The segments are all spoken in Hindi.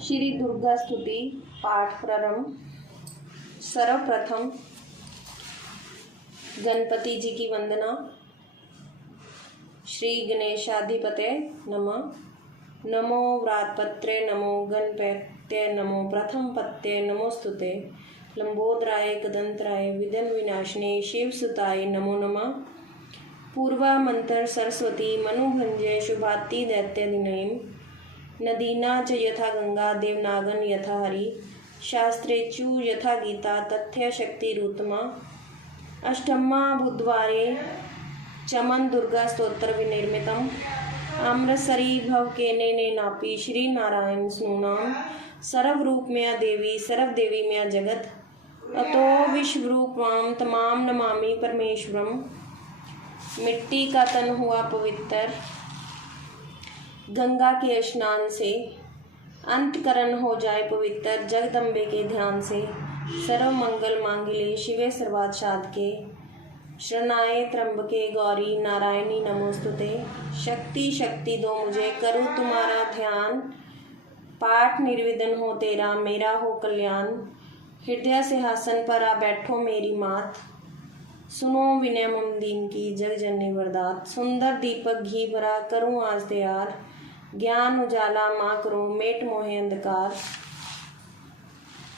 श्री दुर्गा स्तुति पाठ प्रारंभ। सर्वप्रथम गणपति जी की वंदना। श्री गणेशाधिपते नमः। नमो व्रातपत्रे नमो गणपत्ये नमो प्रथम पत्ये नमोस्तुते लंबोदराय कदंतराय विघ्न विनाशिने शिवसुताय नमो नमः। पूर्वा मंत्र सरस्वती मनुभंजे शुभाति दैत्यदिनयीं नदीना च यथा गंगा देवनागन यथा हरि शास्त्रेचु यथा गीता तथ्य शक्तिरुत्तमा अष्टमा बुधवारे चमन दुर्गा स्तोत्र विनिर्मितम् अमृतसरी भव केने ने नापी श्री नारायण स्नूनाम सर्वरूपमया देवी सर्वदेवीमया जगत अतो विश्वरूपवाम तमाम नमामि परमेश्वरम। मिट्टी का तन हुआ पवित्र गंगा के स्नान से, अंतकरण हो जाए पवित्र जगदम्बे के ध्यान से। सर्व मंगल मांगल्ये शिवे सर्वार्थ साधके शरणाय त्र्यंबके गौरी नारायणी नमोस्तुते। शक्ति शक्ति दो मुझे करूँ तुम्हारा ध्यान पाठ निर्विघ्न हो तेरा मेरा हो कल्याण। हृदय सिंहासन पर आ बैठो मेरी मात सुनो विनय मम दीन की जग जननी वरदात। सुंदर दीपक घी भरा करूँ आज तैयार ज्ञान उजाला माँ करो मेट मोहे अंधकार।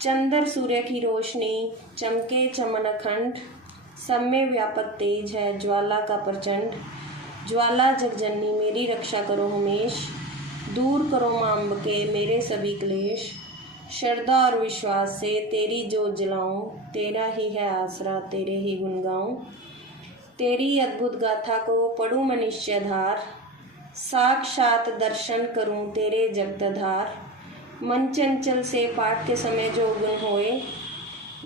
चंद्र सूर्य की रोशनी चमके चमन अखंड सब में व्यापक तेज है ज्वाला का प्रचंड। ज्वाला जगजननी मेरी रक्षा करो हमेश दूर करो माँ अम्ब के मेरे सभी क्लेश। श्रद्धा और विश्वास से तेरी जोत जलाऊं तेरा ही है आसरा तेरे ही गुण गाऊं। तेरी अद्भुत गाथा को पढ़ूं मैं निश्चय धार साक्षात दर्शन करूं तेरे जगतधार। मन चंचल से पाठ के समय जो गुण होए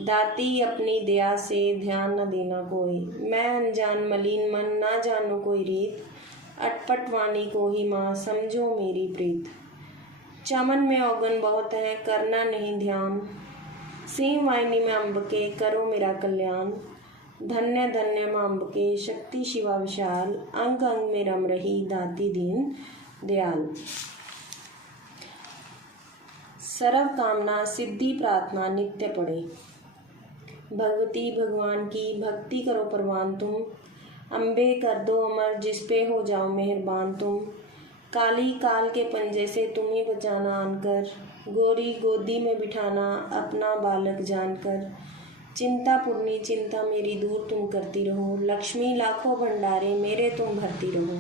दाती अपनी दया से ध्यान न देना कोई। मैं अनजान मलिन मन ना जानू कोई रीत अटपट वाणी को ही माँ समझो मेरी प्रीत। चमन में औगन बहुत है करना नहीं ध्यान सीम वाहिनी में अम्ब के करो मेरा कल्याण। धन्य धन्य माँ अम्ब के शक्ति शिवा विशाल अंग अंग में रम रही दाती दीन दयाल। सर्व कामना सिद्धि प्रार्थना नित्य पढ़े भगवती भगवान की भक्ति करो परवान तुम। अम्बे कर दो अमर जिस पे हो जाओ मेहरबान तुम। काली काल के पंजे से तुम ही बचाना आनकर गोरी गोदी में बिठाना अपना बालक जानकर। चिंता पूर्णी चिंता मेरी दूर तुम करती रहो लक्ष्मी लाखों भंडारे मेरे तुम भरती रहो।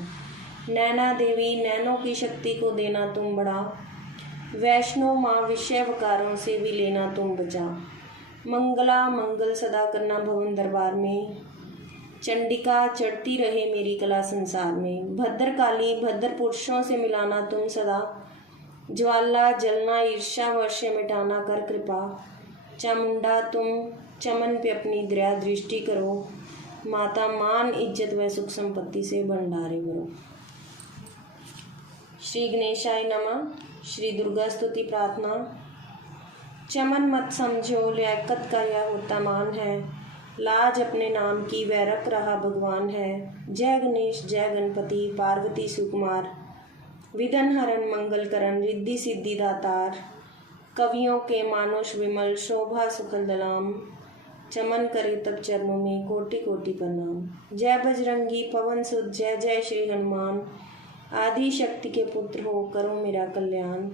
नैना देवी नैनों की शक्ति को देना तुम बढ़ा वैष्णो माँ विषय वकारों से भी लेना तुम बचा। मंगला मंगल सदा करना भवन दरबार में चंडिका चढ़ती रहे मेरी कला संसार में। भद्रकाली भद्र पुरुषों से मिलाना तुम सदा ज्वाला जलना ईर्ष्या वर्ष्य मिटाना कर कृपा। चामुंडा तुम चमन पे अपनी दया दृष्टि करो माता मान इज्जत व सुख संपत्ति से भंडारे भरो। श्री गणेशाय नमः। श्री दुर्गा स्तुति प्रार्थना। चमन मत समझो लियाकत का यह होता मान है लाज अपने नाम की वह रख रहा भगवान है। जय गणेश जय गणपति पार्वती सुकुमार विघ्न हरण मंगल करण रिद्धि सिद्धि दातार। कवियों के मानोष विमल शोभा सुखल दलाम चमन करे तब चरणों में कोटि कोटि प्रणाम। जय बजरंगी पवन सुत जय जय श्री हनुमान आदि शक्ति के पुत्र हो करो मेरा कल्याण।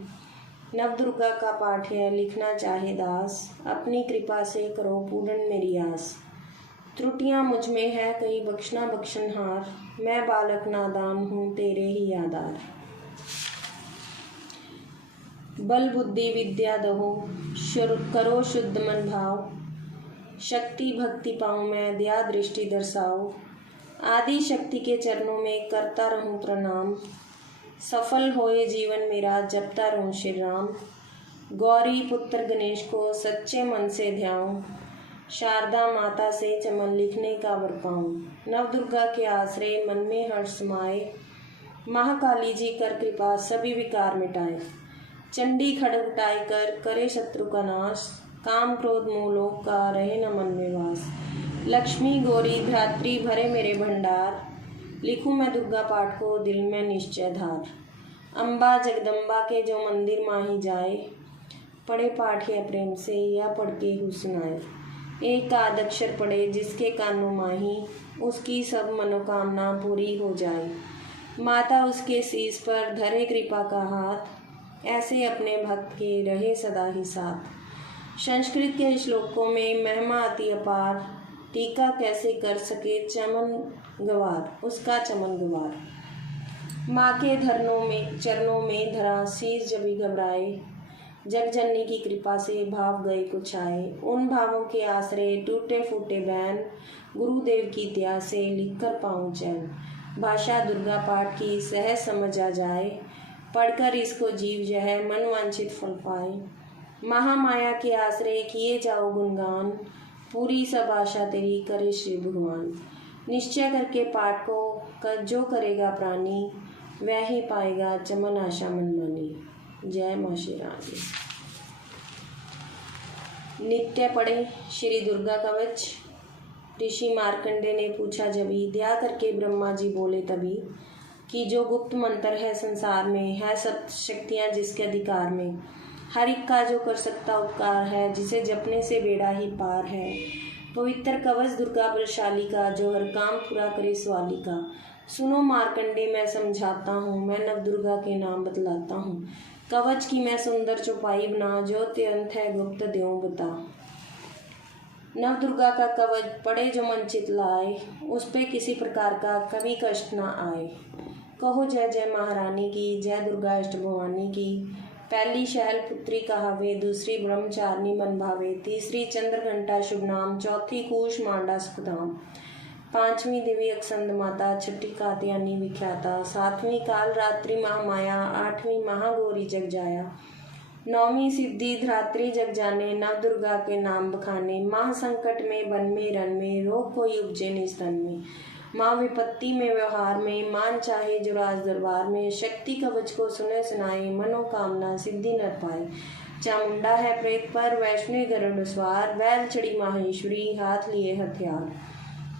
नव दुर्गा का पाठ है लिखना चाहे दास अपनी कृपा से करो पूर्ण मेरी आस। त्रुटियां मुझ में है कहीं बख्शना बख्शनहार मैं बालक नादान हूँ तेरे ही आधार। बल बुद्धि विद्या दहो करो शुद्ध मन भाव शक्ति भक्ति पाऊँ मैं दया दृष्टि दर्शाओ। आदि शक्ति के चरणों में करता रहूं प्रणाम सफल होए जीवन मेरा जपता रहूं श्री राम। गौरी पुत्र गणेश को सच्चे मन से ध्याऊं शारदा माता से चमन लिखने का वर पाऊं। नव दुर्गा के आश्रय मन में हर्ष समाए महाकाली जी कर कृपा सभी विकार मिटाए। चंडी खड्ग उठाई कर करे शत्रु का नाश काम क्रोध मोह का रहे न मन में वास। लक्ष्मी गौरी धात्री भरे मेरे भंडार लिखूं मैं दुर्गा पाठ को दिल में निश्चय धार। अम्बा जगदम्बा के जो मंदिर माही जाए पढ़े पाठ या प्रेम से या पढ़ के हु सुनाए। एक आध अक्षर पढ़े जिसके कानों माही, उसकी सब मनोकामना पूरी हो जाए। माता उसके शीश पर धरे कृपा का हाथ, ऐसे अपने भक्त के रहे सदा ही साथ। संस्कृत के श्लोकों में महिमा अति अपार, टीका कैसे कर सके चमन गवार, उसका चमन गवार। माँ के चरणों में धरा शीश जभी घबराए, जग जननी की कृपा से भाव गए कुछ आए। उन भावों के आश्रय टूटे फूटे बैन, गुरुदेव की दया से लिखकर पाऊं चैन। भाषा दुर्गा पाठ की सहज समझ आ जाए, पढ़कर इसको जीव जह मन वांछित फल पाए। महामाया के आश्रय किए जाओ गुणगान, पूरी सब आशा तेरी करे श्री भगवान। निश्चय करके पाठ को जो करेगा प्राणी, वह ही पाएगा चमन आशा मन मानी। जय मां श्री रानी। नित्य पढ़े श्री दुर्गा कवच। ऋषि मार्कंडे ने पूछा जभी, दया करके ब्रह्मा जी बोले तभी, कि जो गुप्त मंत्र है संसार में, है सब शक्तियाँ जिसके अधिकार में। हर एक का जो कर सकता उपकार है, जिसे जपने से बेड़ा ही पार है। पवित्र कवच दुर्गा बलशाली का, जो हर काम पूरा करे स्वाली का। सुनो मार्कंडे मैं समझाता हूँ, मैं नव दुर्गा के नाम बतलाता हूँ। कवच की मैं सुंदर चौपाई बना, जो अत्यंत है गुप्त द्यों बता। नव दुर्गा का कवच पड़े जो मन चित लाए, उस पे किसी प्रकार का कभी कष्ट ना आए। कहो जय जय महारानी की, जय दुर्गा अष्ट भवानी की। पहली शहल पुत्री कहावे, दूसरी ब्रह्मचारिणी मन भावे। तीसरी चंद्र घंटा शुभ नाम, चौथी कूश मांडा सुखधाम। पांचवी देवी अक्संद माता, छठी कात्यायनी विख्याता। सातवीं काल रात्रि महामाया, आठवीं महागौरी जग जाया। नौवीं सिद्धि धरात्री जग जाने, नव दुर्गा के नाम बखाने। माह संकट में वन में रन में, रोग कोई उपजे निस्तन में। माँ विपत्ति में व्यवहार में, मान चाहे जो राज दरबार में। शक्ति कवच को सुने सुनाए, मनोकामना सिद्धि न पाए। चामुंडा है प्रेत पर, वैष्णवी गरुड़ सवार। बैल चढ़ी माहेश्वरी, हाथ लिए हथियार।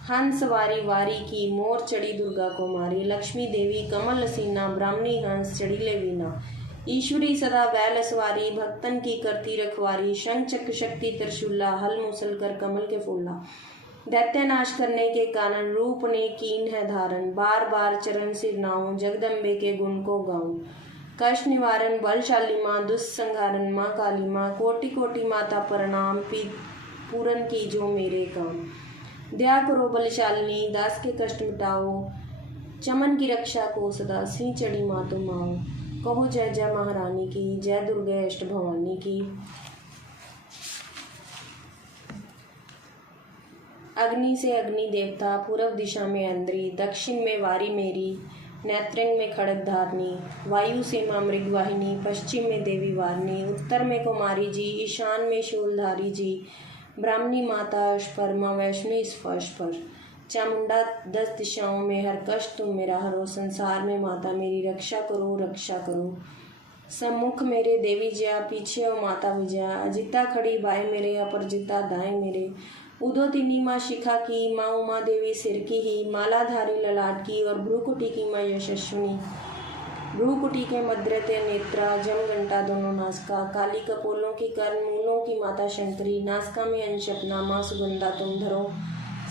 हंस वारी वारी की, मोर चढ़ी दुर्गा को मारी। लक्ष्मी देवी कमल सीना, ब्राह्मणी हंस चढ़ी ले वीना। ईश्वरी सदा बैल सवारी, भक्तन की करती रखवारी। शंख चक्र शक्ति त्रिशूला, हल मुसल कर कमल के फूला। दैत्य नाश करने के कारण, रूप ने कीन है धारण। बार बार चरण सिर नाऊं, जगदम्बे के गुण को गाऊं। कष्ट निवारण बलशाली माँ, दुष्संहारण माँ काली माँ। कोटि कोटि माता प्रणाम, पूरन की जो मेरे काम। दया करो बलशालिनी, दास के कष्ट मिटाओ। चमन की रक्षा को सदा सिंह चढ़ी माँ तुम आओ। कहो जय जय महारानी की, जय दुर्गा अष्ट भवानी की। अग्नि से अग्नि देवता, पूर्व दिशा में अंद्री। दक्षिण में वारी मेरी, नेत्रंग में खड़ग धारनी। वायु से माँ मृगवाहिनी, पश्चिम में देवी वारनी। उत्तर में कुमारी जी, ईशान में शूलधारी जी। ब्राह्मणी माता पर, माँ वैष्णवी स्पर्श पर। चामुंडा 10 दिशाओं में, हर कष्ट तुम मेरा हरो। संसार में माता मेरी रक्षा करो रक्षा करो। सम्मुख मेरे देवी जया, पीछे ओ माता विजया। अजिता खड़ी बाएं मेरे, अपरजिता दाएं मेरे। उदो तिन्नी माँ शिखा की, माँ उमा देवी सिर की ही। मालाधारी ललाट की, और भ्रूकुटी की माँ यशस्विनी। भ्रूकुटी के मद्रते नेत्रा, जम घंटा दोनों नासका। काली कपोलों की कर्ण, मूलों की माता शंकरी। नासका में अंश अपना, माँ सुगंधा तुम धरो।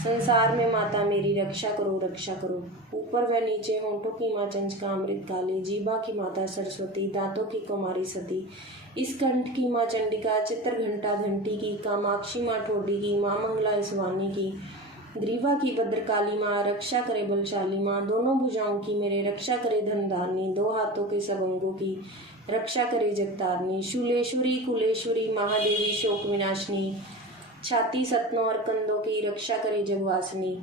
संसार में माता मेरी रक्षा करो रक्षा करो। ऊपर व नीचे होंठों की माँ चंचका अमृत काली। जीभा की माता सरस्वती, दांतों की कुमारी सती। इस कंठ की माँ चंडिका, चित्र घंटा घंटी की। कामाक्षी माँ ठोडी की, माँ मंगला इसवानी की। ग्रीवा की भद्रकाली माँ, रक्षा करे बलशाली माँ। दोनों भुजाओं की मेरे, रक्षा करे धनधारनी। दो हाथों के सब अंगों की, रक्षा करे जगतारनी। शूलेश्वरी कुलेश्वरी, महादेवी शोक विनाशिनी। छाती सतनों और कंधों की, रक्षा करे जगवासिनी।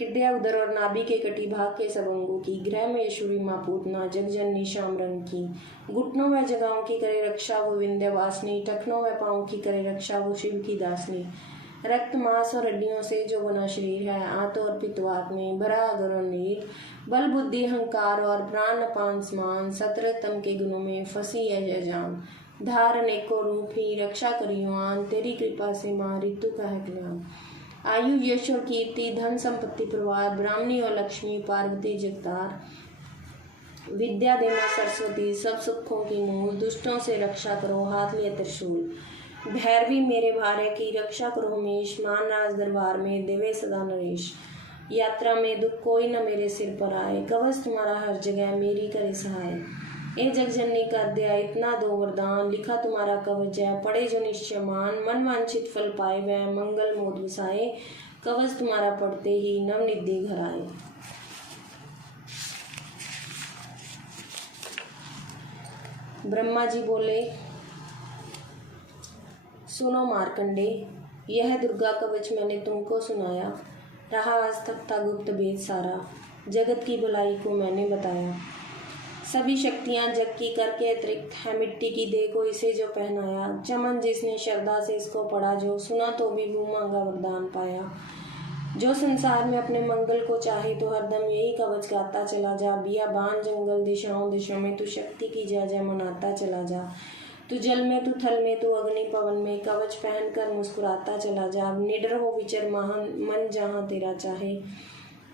हृदय उदर और नाभि के कटी भाग के सब अंगों की। गृह में ईश्वरी माँ पूतना, जगजननी श्याम रंग की। घुटनों व जगहों की करे रक्षा वो विंध्यवासिनी। टखनों व पाँव की करे रक्षा वो शिव की दासनी। रक्त मांस और हड्डियों से जो बना शरीर है, आंतों और पित्तवात में भरा अगर और नील। बल बुद्धि अहंकार और प्राण अपान समान, सतरतम के गुणों में फंसी है जय जान। धार अनेकों रूप ही, रक्षा करियुआन। तेरी कृपा से माँ ऋतु का है कल्याण। आयु यश और कीर्ति, धन संपत्ति प्रवाह। ब्राह्मणी और लक्ष्मी, पार्वती जगतार। विद्या देना सरस्वती, सब सुखों की मूल, दुष्टों से रक्षा करो हाथ लिए त्रिशूल। भैरवी मेरे भार्य की रक्षा करो हमेश, मान राज दरबार में देवे सदा नरेश। यात्रा में दुख कोई न मेरे सिर पर आए, कवच तुम्हारा हर जगह मेरी करे सहाय। ए जगजननी कर दिया इतना दो वरदान, लिखा तुम्हारा कवच है पढ़े जो निश्चय मान। मन वांछित फल पाए वह मंगल मोद वसाए, कवच तुम्हारा पढ़ते ही नवनिधि घर आए। ब्रह्मा जी बोले, सुनो मार्कंडे, यह दुर्गा कवच मैंने तुमको सुनाया, रहा आज तक था गुप्त भेद सारा, जगत की भलाई को मैंने बताया। सभी शक्तियां जग की करके अतिरिक्त है, मिट्टी की देह को इसे जो पहनाया। चमन जिसने श्रद्धा से इसको पढ़ा जो, सुना तो भी मुँह मांगा वरदान पाया। जो संसार में अपने मंगल को चाहे तो हरदम यही कवच गाता चला जा। बियाबान जंगल दिशाओं दिशा में तू शक्ति की जय जय मनाता चला जा। तू जल में तू थल में तू अग्नि पवन में, कवच पहन कर मुस्कुराता चला जा। निडर हो विचर मन जहाँ तेरा चाहे,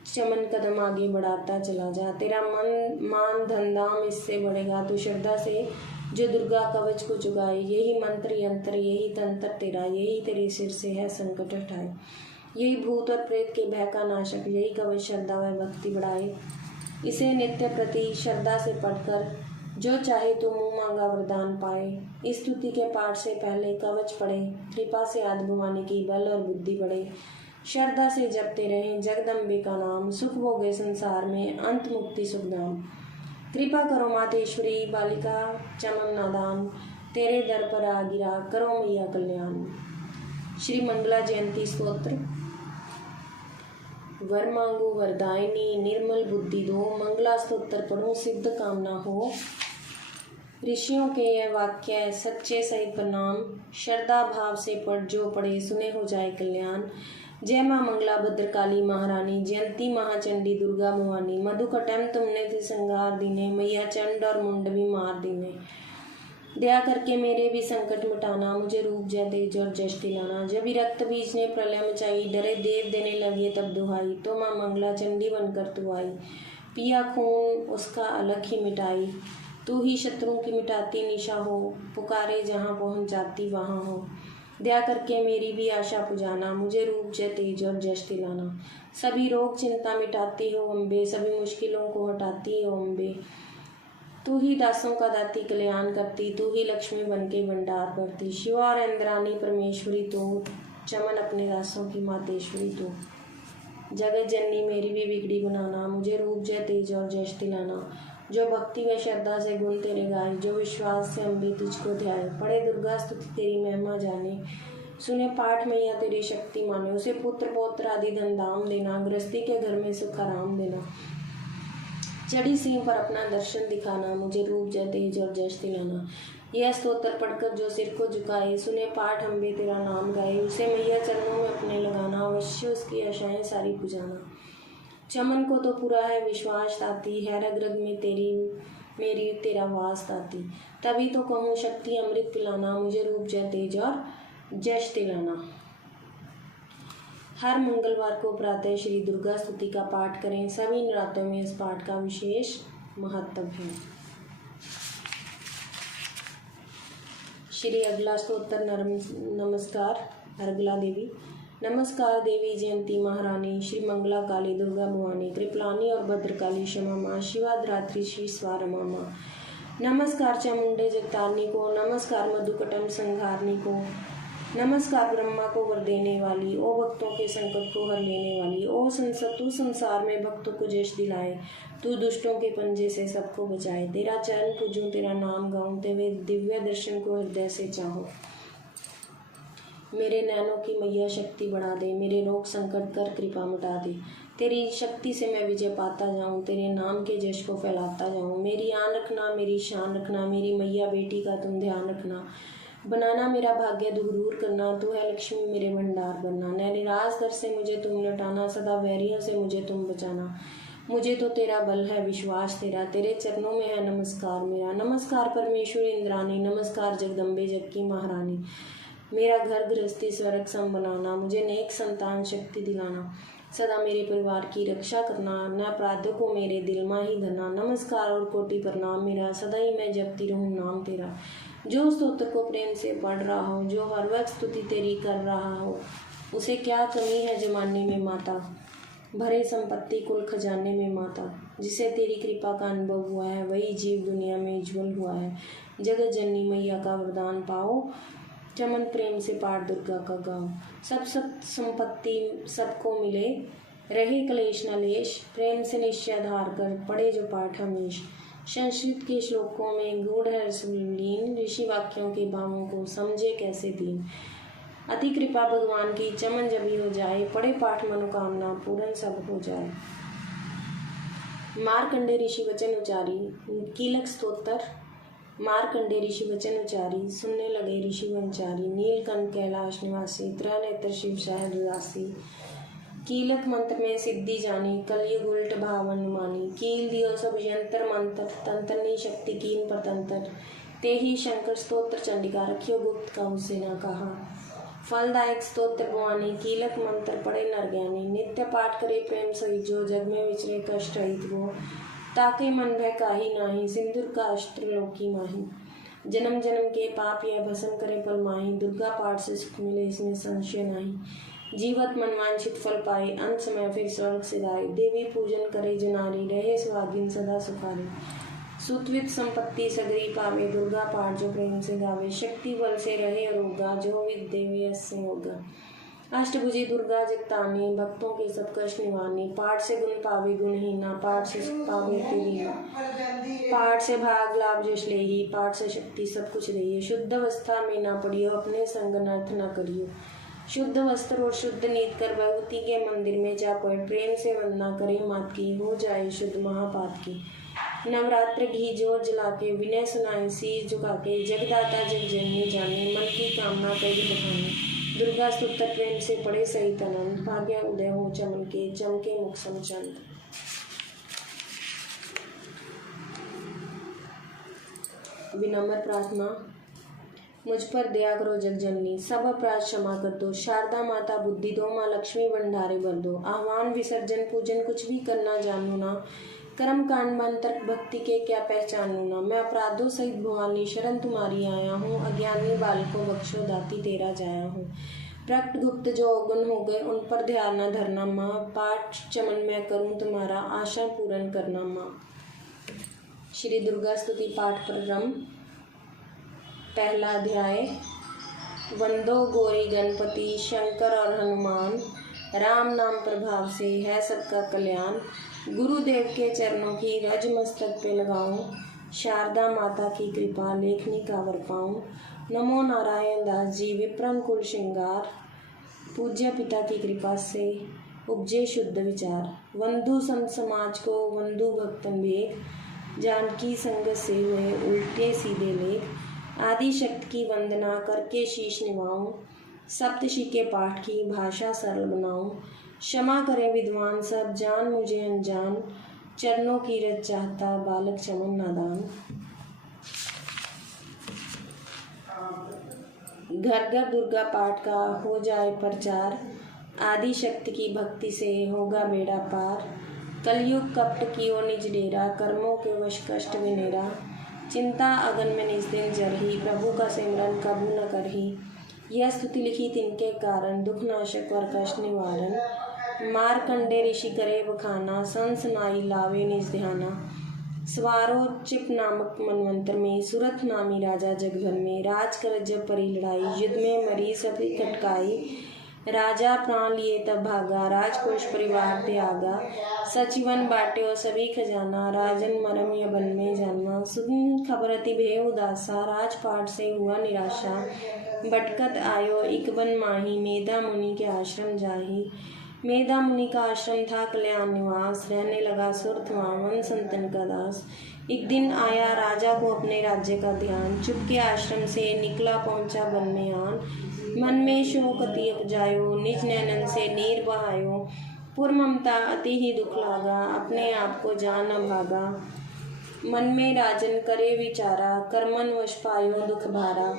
चमन कदम आगे बढ़ाता चला जा। तेरा मन मान धन धाम इससे बढ़ेगा, तू श्रद्धा से जो दुर्गा कवच को चुगाए। यही मंत्र यंत्र यही तंत्र तेरा, यही तेरे सिर से है संकट हटाए। यही भूत और प्रेत के भय का नाशक, यही कवच श्रद्धा व भक्ति बढ़ाए। इसे नित्य प्रति श्रद्धा से पढ़कर जो चाहे तो मुँह मांगा वरदान पाए। इस स्तुति के पाठ से पहले कवच पढ़े, कृपा से आदि भवानी की बल और बुद्धि बढ़े। श्रद्धा से जपते रहें जगदम्बे का नाम, सुख भोगे संसार में अंत मुक्ति सुखधाम। कृपा करो मातेश्वरी बालिका चमन नादान, तेरे दर पर आ गिरा करो मैया कल्याण। श्री मंगला जयंती स्तोत्र। वर मांगो वरदायिनी निर्मल बुद्धि दो, मंगला स्तोत्र पढ़ो सिद्ध कामना हो। ऋषियों के यह वाक्य है सच्चे सहित प्रणाम, श्रद्धा भाव से पढ़ जो पढ़े सुने हो जाए कल्याण। जय माँ मंगला भद्रकाली महारानी, जयंती महाचंडी दुर्गा भवानी। मधुकटम तुमने थे संगार दीने, मैया चंड और मुंड भी मार दीने। दया करके मेरे भी संकट मिटाना, मुझे रूप जय तेज और जश दिलाना। जब भी रक्त बीज ने प्रलय मचाई, डरे देव देने लगे तब दुहाई। तो माँ मंगला चंडी बनकर तू आई, पिया खून उसका अलग ही मिटाई। तू ही शत्रुओं की मिटाती निशा हो, पुकारे जहाँ पहुँच जाती वहाँ हो। दया करके मेरी भी आशा पुजाना, मुझे रूप जय तेज और जश दिलाना। सभी रोग चिंता मिटाती हो अम्बे, सभी मुश्किलों को हटाती हो अम्बे। तू ही दासों का दाती कल्याण करती, तू ही लक्ष्मी बन के भंडार भरती। शिवा और इंद्रानी परमेश्वरी तू, चमन अपने दासों की मातेश्वरी तू। जगत जननी मेरी भी बिगड़ी बनाना, मुझे रूप जय तेज और जश दिलाना। जो भक्ति व श्रद्धा से गुण तेरे गाए, जो विश्वास से अम्बे तुझको ध्याए। पढ़े दुर्गा स्तुति तेरी महिमा जाने, सुने पाठ मैया तेरी शक्ति माने। उसे पुत्र पौत्र आदि धन धाम देना, गृहस्थी के घर में सुख आराम देना। चढ़ी सिंह पर अपना दर्शन दिखाना, मुझे रूप जय तेज और जश दिलाना। यह स्तोत्र पढ़कर जो सिर को झुकाए, सुने पाठ अम्बे तेरा नाम गाए। उसे मैया चरणों में अपने लगाना, अवश्य उसकी आशाएं सारी पुजाना। चमन को तो पूरा है विश्वास ताती, है रग रग में तेरी मेरी तेरा वास ताती। तभी तो कहूँ शक्ति अमृत पिलाना, मुझे रूप जय तेज और जश दिलाना। हर मंगलवार को प्रातः श्री दुर्गा स्तुति का पाठ करें। सभी नवरात्रों में इस पाठ का विशेष महत्व है। श्री अगला स्तोत्र नमस्कार अर्गला देवी। नमस्कार देवी जयंती महारानी, श्री मंगला काली दुर्गा भवानी, कृपलानी और भद्रकाली क्षमा माँ, शिवाधरात्रि श्री स्वारमा माँ। नमस्कार चामुंडे जगतारनी को, नमस्कार मधुकटम संहारनी को, नमस्कार ब्रह्मा को वर देने वाली, ओ भक्तों के संकट को हर लेने वाली। ओ तू संसार में भक्तों को जश दिलाए, तू दुष्टों के पंजे से सबको बचाए। तेरा चरण पूजूं तेरा नाम गाऊं, तेरे दिव्य दर्शन को हृदय से चाहूं। मेरे नैनों की मैया शक्ति बढ़ा दे, मेरे रोग संकट कर कृपा मिटा दे। तेरी शक्ति से मैं विजय पाता जाऊं, तेरे नाम के जश को फैलाता जाऊं। मेरी आन रखना, मेरी शान रखना, मेरी मैया बेटी का तुम ध्यान रखना। बनाना मेरा भाग्य दूर करना, तू है लक्ष्मी मेरे भंडार बनना। निराश दर से मुझे तुम लौटाना, सदा वैरियों से मुझे तुम बचाना। मुझे तो तेरा बल है विश्वास तेरा, तेरे चरणों में है नमस्कार मेरा। नमस्कार परमेश्वरी इंद्रानी, नमस्कार जगदम्बे जग की महारानी। मेरा घर गृहस्थी स्वर्ग सम बनाना, मुझे नेक संतान शक्ति दिलाना। सदा मेरे परिवार की रक्षा करना, न अपराधों को मेरे दिल में ही धरना। नमस्कार और कोटि प्रणाम मेरा, सदा ही मैं जपती रहूं नाम तेरा। जो स्तोत्र को प्रेम से पढ़ रहा हो, जो हर वक्त स्तुति तेरी कर रहा हो, उसे क्या कमी है जमाने में माता, भरे संपत्ति कुल खजाने में माता। जिसे तेरी कृपा का अनुभव हुआ है, वही जीव दुनिया में उज्ज्वल हुआ है। जगत जननी मैया का वरदान पाओ, चमन प्रेम से पाठ दुर्गा का गाओ। सब संपत्ति सबको मिले, रहे क्लेश न लेश, प्रेम से निश्चय धार कर पढ़े जो पाठ हमेश। संस्कृत के श्लोकों में गूढ़ है लीन, ऋषि वाक्यों के भावों को समझे कैसे दीन। अति कृपा भगवान की चमन जभी हो जाए, पढ़े पाठ मनोकामना पूर्ण सब हो जाए। मार्कंडे ऋषि वचन उचारी, कीलक स्तोत्र। मार्कंडे ऋषि वचन उचारी, सुनने लगे ऋषि वंचारी। नीलकंठ कैलाश निवासी, त्रिनेत्र शिव सहज उदासी। कीलक मंत्र में सिद्धि जानी, कलयुग उल्ट भाव अनुमानी। कील दियो सब यंत्र मंत्र, तंत्रनी शक्ति कीन परतंत्र। ते ही शंकर स्तोत्र चंडिका, रखियो गुप्त का उसे न कहा। फलदायक स्तोत्र भवानी, कीलक मंत्र पढ़े नर ज्ञानी। नित्य पाठ करे प्रेम सहित, जो जग में विचरे कष्ट रहित वो। ताके मन भय काही नाही, सिंदूर का अस्त्र लोकी माही। जन्म जन्म के पाप यह भस्म करे पल माही, दुर्गा पाठ से सुख मिले इसमें संशय नाही। जीवत मनवांछित फल पाए, अंत समय फिर स्वर्ग से जाए। देवी पूजन करे जो नारी, रहे सुहागिन सदा सुखारी। सुतवित संपत्ति सगरी पावे, दुर्गा पाठ जो प्रेम से गावे। शक्ति बल से रहे अरोगा, जो विद देवी से होगा। अष्टभुजी दुर्गा जगतानी, भक्तों के सब कष्ट निवारनी। पाठ से गुण पावे गुणहीना, पाठ से सुख पावे तेरी। पाठ से भाग लाभ जश लेही, पाठ से शक्ति सब कुछ रही। शुद्ध अवस्था में ना पड़ियो, अपने संग नर्थ न करियो। शुद्ध वस्त्र और शुद्ध नीत कर भगवती के मंदिर में जा पड़। प्रेम से वंदना करे मात की, हो जाए शुद्ध महापात की। नवरात्र घी जोत जला के, विनय सुनाए शीर झुका के। जगदाता जग जननी जाने, मन की कामना करी बखाने। दुर्गा स्तोत्र प्रेम से पढ़े सहित आनंद, भाग्य उदय हो चमन के, चमके मुख समचंद। विनम्र प्रार्थना। मुझ पर दया करो जग जननी, सब अपराध क्षमा कर दो। शारदा माता बुद्धि दो, माँ लक्ष्मी भंडारे भर दो। आह्वान विसर्जन पूजन कुछ भी करना जानू ना, कर्म कांड मंत्र भक्ति के क्या पहचानू ना। मैं अपराधों सहित भवानी शरण तुम्हारी आया हूँ, अज्ञानी बाल को बख्शो दाती तेरा जाया हूँ। प्रकट गुप्त जो अवगुण हो गए उन पर ध्यान न धरना माँ, पाठ चमन मैं करूँ तुम्हारा आशा पूर्ण करना माँ। श्री दुर्गा स्तुति पाठ प्रारंभ। पहला अध्याय। वंदो गौरी गणपति शंकर और हनुमान, राम नाम प्रभाव से है सबका कल्याण। गुरुदेव के चरणों की रज मस्तक पे लगाऊं, शारदा माता की कृपा लेखनी का वर पाऊं। नमो नारायण दास जी विप्रन कुल श्रृंगार, पूज्य पिता की कृपा से उपजे शुद्ध विचार। वंदु संत समाज को वंदु भक्तन वेग, जानकी संगत से हुए उल्टे सीधे लेख। आदि शक्ति की वंदना करके शीश निभाऊं, सप्तशी के पाठ की भाषा सरल बनाऊं। क्षमा करें विद्वान सब, जान मुझे अनजान, चरणों की रज चाहता बालक चमन नादान। घर घर दुर्गा पाठ का हो जाए प्रचार, आदि शक्ति की भक्ति से होगा बेड़ा पार। कलयुग कपट की ओ निज डेरा, कर्मों के वश कष्ट विनेरा। चिंता अगन में निज दिन जरही, प्रभु का सिमरन कबू न करही। यह स्तुति लिखी तिनके कारण, दुख नाशक और कष्ट निवारण। मारकंडे ऋषि करे बखाना, संस नाई लावे निज ध्याना। सवारो चिप नामक मनवंतर में, सुरथ नामी राजा जगभर में। राज कर जब परी लड़ाई, युद्ध में मरी सभी खटकाई। राजा प्राण लिए तब भागा, राजकोष परिवार त्यागा। सचिवन बाट्यो सभी खजाना, राजन मरम या बन में जन्मा। सुन खबर अति भय उदासा, राजपाट से हुआ निराशा। भटकत आयो इक बन माही, मेधा मुनि के आश्रम जाही। मेधा मुनि का आश्रम था कल्याण निवास, रहने लगा सुरथ वामन संतन का दास। एक दिन आया राजा को अपने राज्य का ध्यान, चुपके आश्रम से निकला पहुंचा वन में आन। मन में शोक अति उपजायो, निज नैनन से नीर बहायो। पुर ममता अति ही दुख लागा, अपने आप को जान न भागा। मन में राजन करे विचारा, कर्मन वश पायो दुख भारा।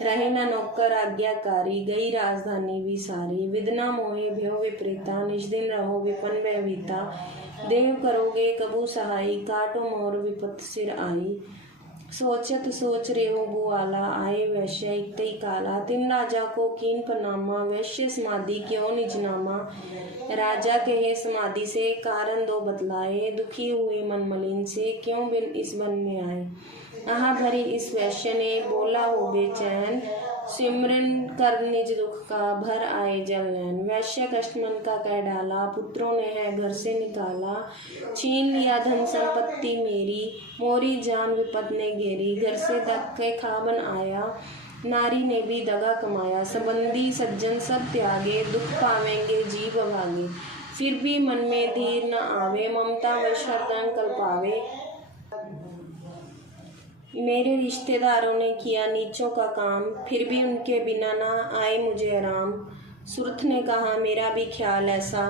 रहे न नौकर आज्ञाकारी, गई राजधानी भी सारी। विदना मोहे भयो विपरीता, निज दिन रहो विपन भयभीता। देव करोगे कबू सहाई, काटो मोर विपत सिर आई। सोचत सोच रेहो बुआला, आए वैश्य इकतई काला। तिन राजा को कीन प्रनामा, वैश्य समाधि क्यों निज नामा। राजा कहे समाधि से, कारण दो बतलाए। दुखी हुए मन मलिन से, क्यों बिन इस वन में आए। आहा भरी इस वैश्य ने, बोला हो बेचैन। सिमरन कर निज दुख का, भर आए जल नैन। वैश्य कष्ट मन का कह डाला, पुत्रों ने है घर से निकाला। छीन लिया धन संपत्ति मेरी, मोरी जान विपत ने घेरी। घर से धक्के खा बन आया, नारी ने भी दगा कमाया। संबंधी सज्जन सब त्यागे, दुख पावेंगे जीव अभागे। फिर भी मन में धीर न आवे, ममता वश हरदम कल्पावे। मेरे रिश्तेदारों ने किया नीचों का काम, फिर भी उनके बिना ना आए मुझे आराम। सुरथ ने कहा मेरा भी ख्याल ऐसा,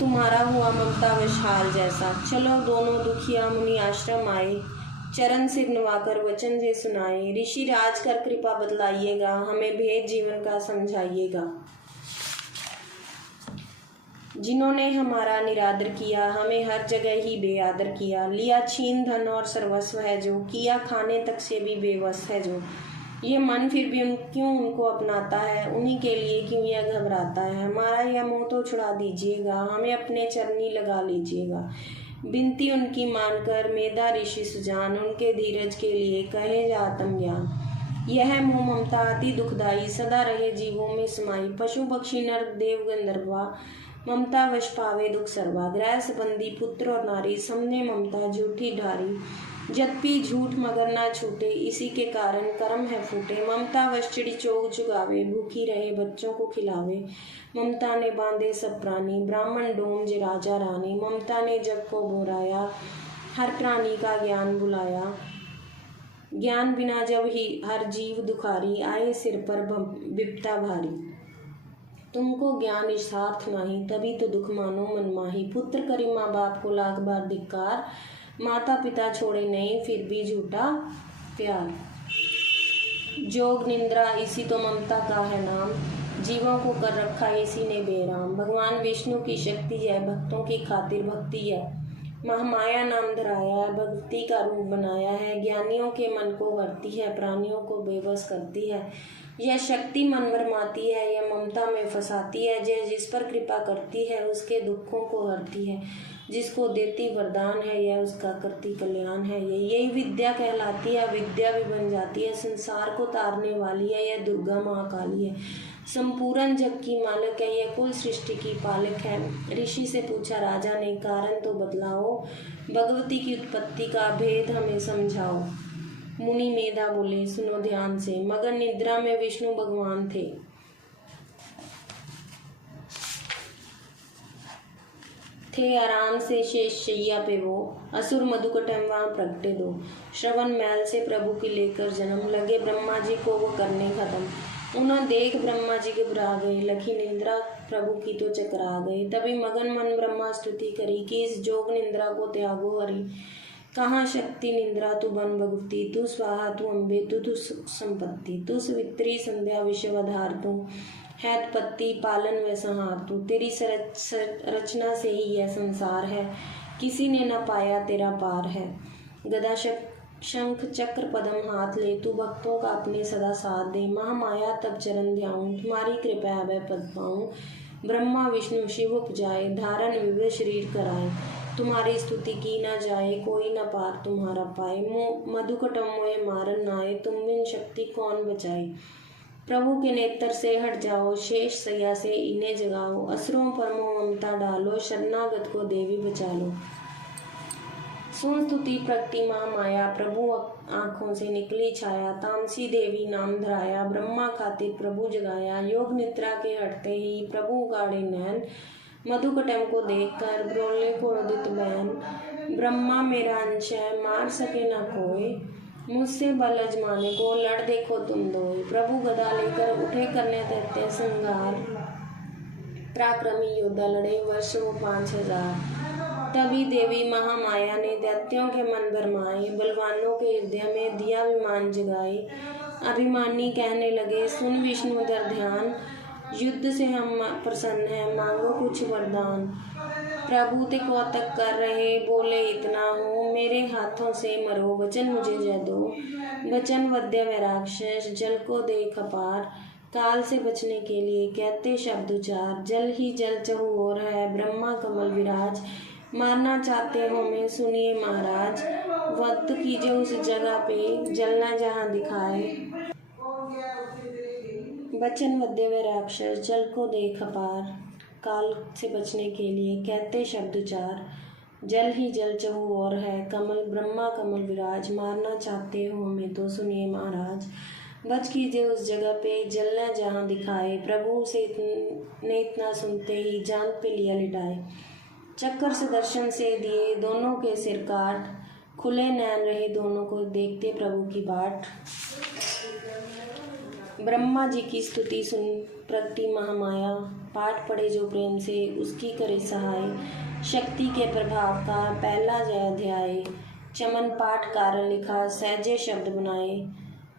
तुम्हारा हुआ ममता वश हाल जैसा। चलो दोनों दुखिया मुनि आश्रम आए, चरण सिर नवाकर वचन जे सुनाए। ऋषि राज कर कृपा बतलाइएगा, हमें भेद जीवन का समझाइएगा। जिन्होंने हमारा निरादर किया, हमें हर जगह ही बेआदर किया। लिया छीन धन और सर्वस्व है जो, किया खाने तक से भी बेवस है जो। ये मन फिर भी क्यों उनको अपनाता है, उन्हीं के लिए क्यों यह घबराता है। हमारा यह मोह तो छुड़ा दीजिएगा, हमें अपने चरनी लगा लीजिएगा। बिनती उनकी मानकर मेधा ऋषि सुजान, उनके धीरज के लिए कहे जा आत्मज्ञान। यह मोह ममता अति दुखदाई, सदा रहे जीवों में समाई। पशु पक्षी नर देव गंधर्वा, ममता वश पावे दुख सर्वा। ग्रह संबंधी पुत्र और नारी, सबने ममता झूठी ढारी। जद्यपि झूठ मगर ना छूटे, इसी के कारण कर्म है फूटे। ममता वश चिड़ी चोग चुगावे, भूखी रहे बच्चों को खिलावे। ममता ने बांधे सब प्राणी, ब्राह्मण डोम राजा रानी। ममता ने जग को बोराया, हर प्राणी का ज्ञान बुलाया। ज्ञान बिना जब ही हर जीव दुखारी, आए सिर पर विपता भारी। तुमको ज्ञान इष्टार्थ नहीं, तभी तो दुख मानो मन माही। पुत्र करी माँ बाप को लाख बार धिक्कार, माता पिता छोड़े नहीं फिर भी झूठा प्यार। जोग निंद्रा इसी तो ममता का है नाम, जीवों को कर रखा इसी ने बेराम। भगवान विष्णु की शक्ति है, भक्तों की खातिर भक्ति है। महामाया नाम धराया है, भक्ति का रूप बनाया है। ज्ञानियों के मन को भरती है, प्राणियों को बेबस करती है। यह शक्ति मन भरमाती है, यह ममता में फंसाती है। जिस पर कृपा करती है उसके दुखों को हरती है। जिसको देती वरदान है, यह उसका करती कल्याण है। यही विद्या कहलाती है, विद्या भी बन जाती है। संसार को तारने वाली है, यह दुर्गा माँ काली है। संपूर्ण जग की मालिक है, यह कुल सृष्टि की पालक है। ऋषि से पूछा राजा ने, कारण तो बतलाओ, भगवती की उत्पत्ति का भेद हमें समझाओ। मुनि मेधा बोले, सुनो ध्यान से। मगन निद्रा में विष्णु भगवान थे आराम से शेष शैया पे वो, असुर मधुकटम वहाँ प्रगटे दो। श्रवण मैल से प्रभु की लेकर जन्म, लगे ब्रह्मा जी को वो करने खत्म। उन्हें देख ब्रह्मा जी घबरा गए, लखी निंद्रा प्रभु की तो चकरा गए। तभी मगन मन ब्रह्मा स्तुति करी, कि इस जोग निंद्रा को त्यागो हरि। कहाँ शक्ति निंद्रा तू बन भगवती, तू स्वाहा तू अम्बे, तू संपत्ति। तू सवित्री संध्या विश्वधार, तू है उत्पत्ति पालन व संहार। तू तेरी रचना से ही यह संसार है, किसी ने न पाया तेरा पार है। गदा शंख चक्र पदम हाथ ले, तू भक्तों का अपने सदा साथ दे। महामाया तब चरण ध्याऊं, तुम्हारी कृपा अभय पद पाऊं। ब्रह्मा विष्णु शिव उपजाए, धारण विविध शरीर कराए। तुम्हारी स्तुति की न जाए, कोई न पार तुम्हारा पाए। मधुकटम मोए मारन नाए, तुम बिन शक्ति कौन बचाए। प्रभु के नेत्र से हट जाओ, शेष सैया से इन्हें जगाओ। असुरों पर मोह ममता डालो, शरणागत को देवी बचा लो। सुन स्तुति प्रगति महामाया, प्रभु आंखों से निकली छाया। तामसी देवी नाम धराया, ब्रह्मा खातिर प्रभु जगाया। योग निद्रा के हटते ही प्रभु गाड़े नैन, मधुकटम को देखकर ब्रोले को उदित बैन। ब्रह्मा मेरा अंश है, मार सके न कोई, मुझसे बल अजमाने को लड़ देखो तुम दोई। प्रभु गदा लेकर उठे करने दैत्य संहार, पराक्रमी योद्धा लड़े वर्ष वो 5000। तभी देवी महामाया ने दैत्यों के मन भरमाए, बलवानों के हृदय में दिया विमान जगाए। अभिमानी कहने लगे, सुन विष्णु इधर ध्यान, युद्ध से हम प्रसन्न हैं, मांगो कुछ वरदान। प्रभु ते कौतक कर रहे, बोले इतना हो, मेरे हाथों से मरो, वचन मुझे जय दो। वचन वद्य व राक्षस, जल को देख अपार, काल से बचने के लिए कहते शब्द उचार। जल ही जल चहु ओर है, ब्रह्मा कमल विराज, मारना चाहते हो मैं, सुनिए महाराज। वक्त कीजिए उस जगह पे, जलना जहाँ दिखाए। वचन वद्य व राक्षस, जल को देख अपार, काल से बचने के लिए कहते शब्द उचार। जल ही जल चहु ओर है, कमल ब्रह्मा कमल विराज, मारना चाहते हो हमें तो सुनिए महाराज। बच कीजिए उस जगह पे, जलना जहाँ दिखाए। प्रभु से ने इतना सुनते ही जान पे लिया लिटाए। चक्कर से दर्शन से दिए दोनों के सिर काट, खुले नैन रहे दोनों को देखते प्रभु की बाट। ब्रह्मा जी की स्तुति सुन प्रगति महामाया, पाठ पढ़े जो प्रेम से उसकी करे सहाय। शक्ति के प्रभाव का पहला जय अध्याय, चमन पाठ कारण लिखा सहजे शब्द बनाए।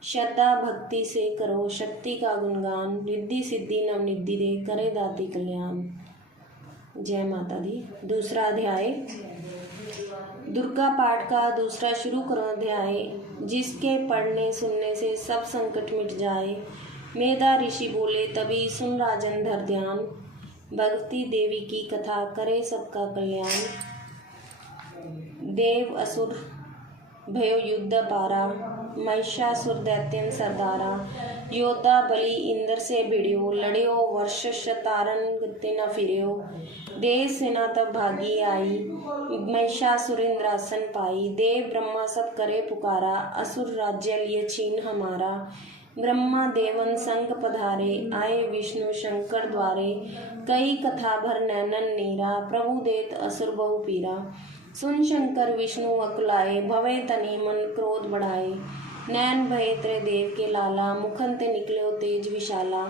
श्रद्धा भक्ति से करो शक्ति का गुणगान, रिद्धि सिद्धि नवनिधि दे करे दाती कल्याण। जय माता दी। दूसरा अध्याय, दुर्गा पाठ का दूसरा शुरू करो अध्याय, जिसके पढ़ने सुनने से सब संकट मिट जाए। मेधा ऋषि बोले तभी सुन राजन धर ध्यान, भगवती देवी की कथा करे सबका कल्याण। देव असुर भयो युद्ध पारा, महिषासुर दैत्यन सरदारा। योद्धा बलि इंद्र से भिड़ियो, लड़ियो वर्ष शतारन गते न फिरियो। देव सेना तब भागी आई, महिषासुर इंद्रासन पाई। देव ब्रह्मा सब करे पुकारा, असुर राज्य लिए छीन हमारा। ब्रह्मा देवन संग पधारे, आए विष्णु शंकर द्वारे। कई कथा भर नैनन नीरा, प्रभु देत असुर बहु पीरा। सुन शंकर विष्णु अकुलाए, भवे तनि मन क्रोध बढ़ाए। नैन भये त्रय देव के लाला, मुखन ते निकले तेज विशाला।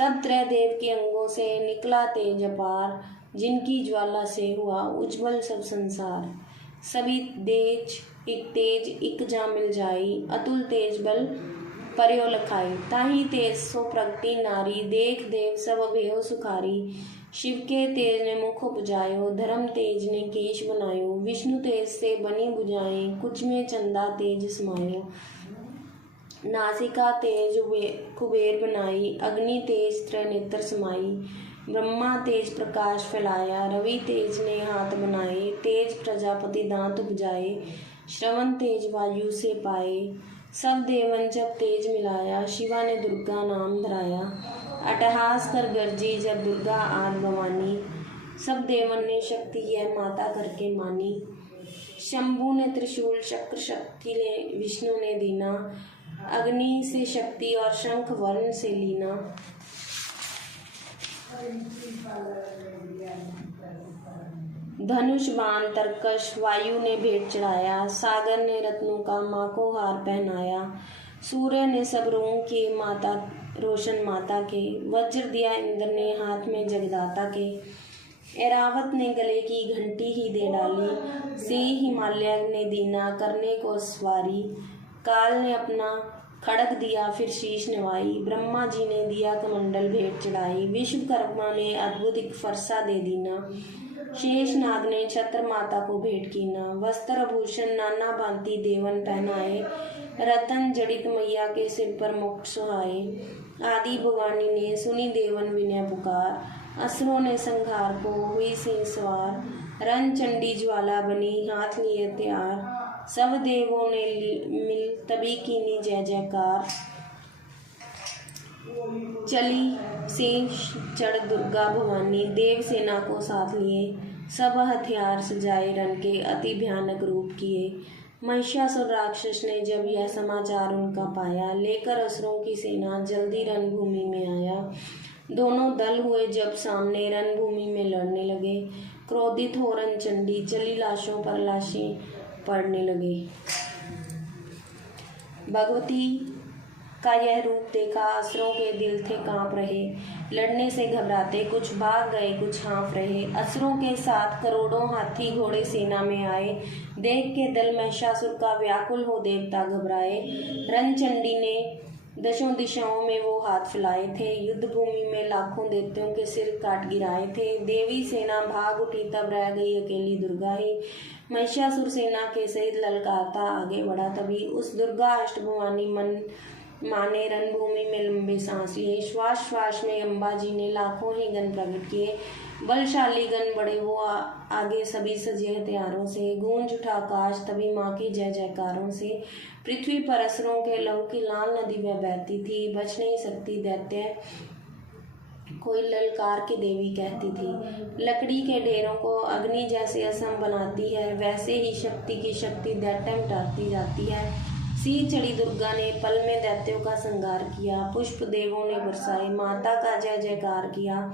तब त्रय देव के अंगों से निकला तेज अपार, जिनकी ज्वाला से हुआ उज्ज्वल सब संसार। सभी तेज एक जा मिल जाई, अतुल तेज बल पर्यो लखाई। ताही तेज सो प्रगति नारी, देख देव सब भयो सुखारी। शिव के तेज ने मुख उपजायो, धर्म तेज ने केश बनायो। विष्णु तेज से बनी बुझाएं, कुछ में चंदा तेज समायो। नासिका तेज कुबेर बनाई, अग्नि तेज त्रिनेत्र समाई। ब्रह्मा तेज प्रकाश फैलाया, रवि तेज ने हाथ बनाए। तेज प्रजापति दांत उपजाए, श्रवण तेज वायु से पाए। सब देवन जब तेज मिलाया, शिवा ने दुर्गा नाम धराया। अट्टहास कर गरजी जब दुर्गा आद भवानी, सब देवन ने शक्ति यह माता करके मानी। शंभु ने त्रिशूल चक्र शक्ति ने विष्णु ने दीना। अग्नि से शक्ति और शंख वर्ण से लीना। धनुष बाण तरकश वायु ने भेंट चढ़ाया। सागर ने रत्नों का माँ को हार पहनाया। सूर्य ने सब रों के माता रोशन माता के। वज्र दिया इंद्र ने हाथ में जगदाता के। ऐरावत ने गले की घंटी ही दे डाली। सिंह हिमालय ने दीना करने को सवारी। काल ने अपना खड़ग दिया फिर शीश नवाई। ब्रह्मा जी ने दिया कमंडल भेंट चढ़ाई। विश्वकर्मा ने अद्भुत एक फरसा दे दीना। शेष नाग ने छत्र माता को भेंट कीना। वस्त्र भूषण नाना भांति देवन पहनाए। रतन जड़ित मैया के सिर पर मुकुट सुहाए। आदि भवानी ने सुनी देवन विनय पुकार। असुरों ने संहार को हुई सिंह सवार। रन चंडी ज्वाला बनी हाथ लिए तैयार। सब देवों ने मिल तभी कीनी जय जयकार। चली सिंह चढ़ दुर्गा भवानी, देव सेना को साथ लिए। सब हथियार सजाए रन के अति भयानक रूप किए। महिषासुर राक्षस ने जब यह समाचार उनका पाया, लेकर असुरों की सेना जल्दी रणभूमि में आया। दोनों दल हुए जब सामने रणभूमि में लड़ने लगे। क्रोधित हो रणचंडी चली लाशों पर लाशें पड़ने लगे। भगवती का यह रूप देखा असुरों के दिल थे कांप रहे। लड़ने से घबराते कुछ भाग गए कुछ हाँफ रहे। असुरों के साथ करोड़ों हाथी घोड़े सेना में आए। देख के दल महिषासुर का व्याकुल हो देवता घबराए। रणचंडी ने दशों दिशाओं में वो हाथ फैलाए थे। युद्ध भूमि में लाखों दैत्यों के सिर काट गिराए थे। देवी सेना भाग उठी, तब रह गई अकेली दुर्गा ही। महिषासुर सेना के सहित ललकारता आगे बढ़ा, तभी उस दुर्गा अष्टभुवानी माँ ने रणभूमि में लंबे सांस लिए। श्वास श्वास में अम्बा जी ने लाखों ही गण प्रकट किए। बलशाली गण बड़े वो आगे सभी सजे हथियारों से। गूंज उठा आकाश तभी माँ की जय जयकारों से। पृथ्वी पर असुरों के लहू की लाल नदी वह बहती थी। बच नहीं सकती दैत्य कोई ललकार के देवी कहती थी। लकड़ी के ढेरों को अग्नि जैसे असम बनाती है, वैसे ही शक्ति की शक्ति दैत्य मिटाती जाती है। सिर चढ़ी दुर्गा ने पल में दैत्यों का संहार किया। पुष्प देवों ने बरसाए, माता का जय जयकार किया।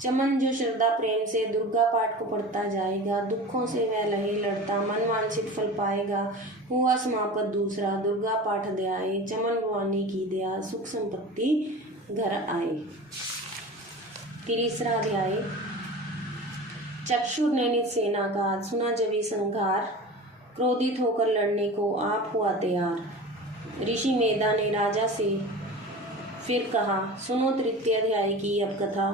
चमन जो श्रद्धा प्रेम से दुर्गा पाठ को पढ़ता जाएगा, दुखों से वह लहे लड़ता मन वांछित फल पाएगा। हुआ समापत दूसरा, दुर्गा पाठ अध्याय। चमन भवानी की दया, सुख संपत्ति घर आए। तीसरा अध्याय। चक्षुर ने निज सेना का सुना जभी संघार, क्रोधित होकर लड़ने को आप हुआ तैयार। ऋषि मेधा ने राजा से फिर कहा, सुनो तृतीय अध्याय की अब कथा।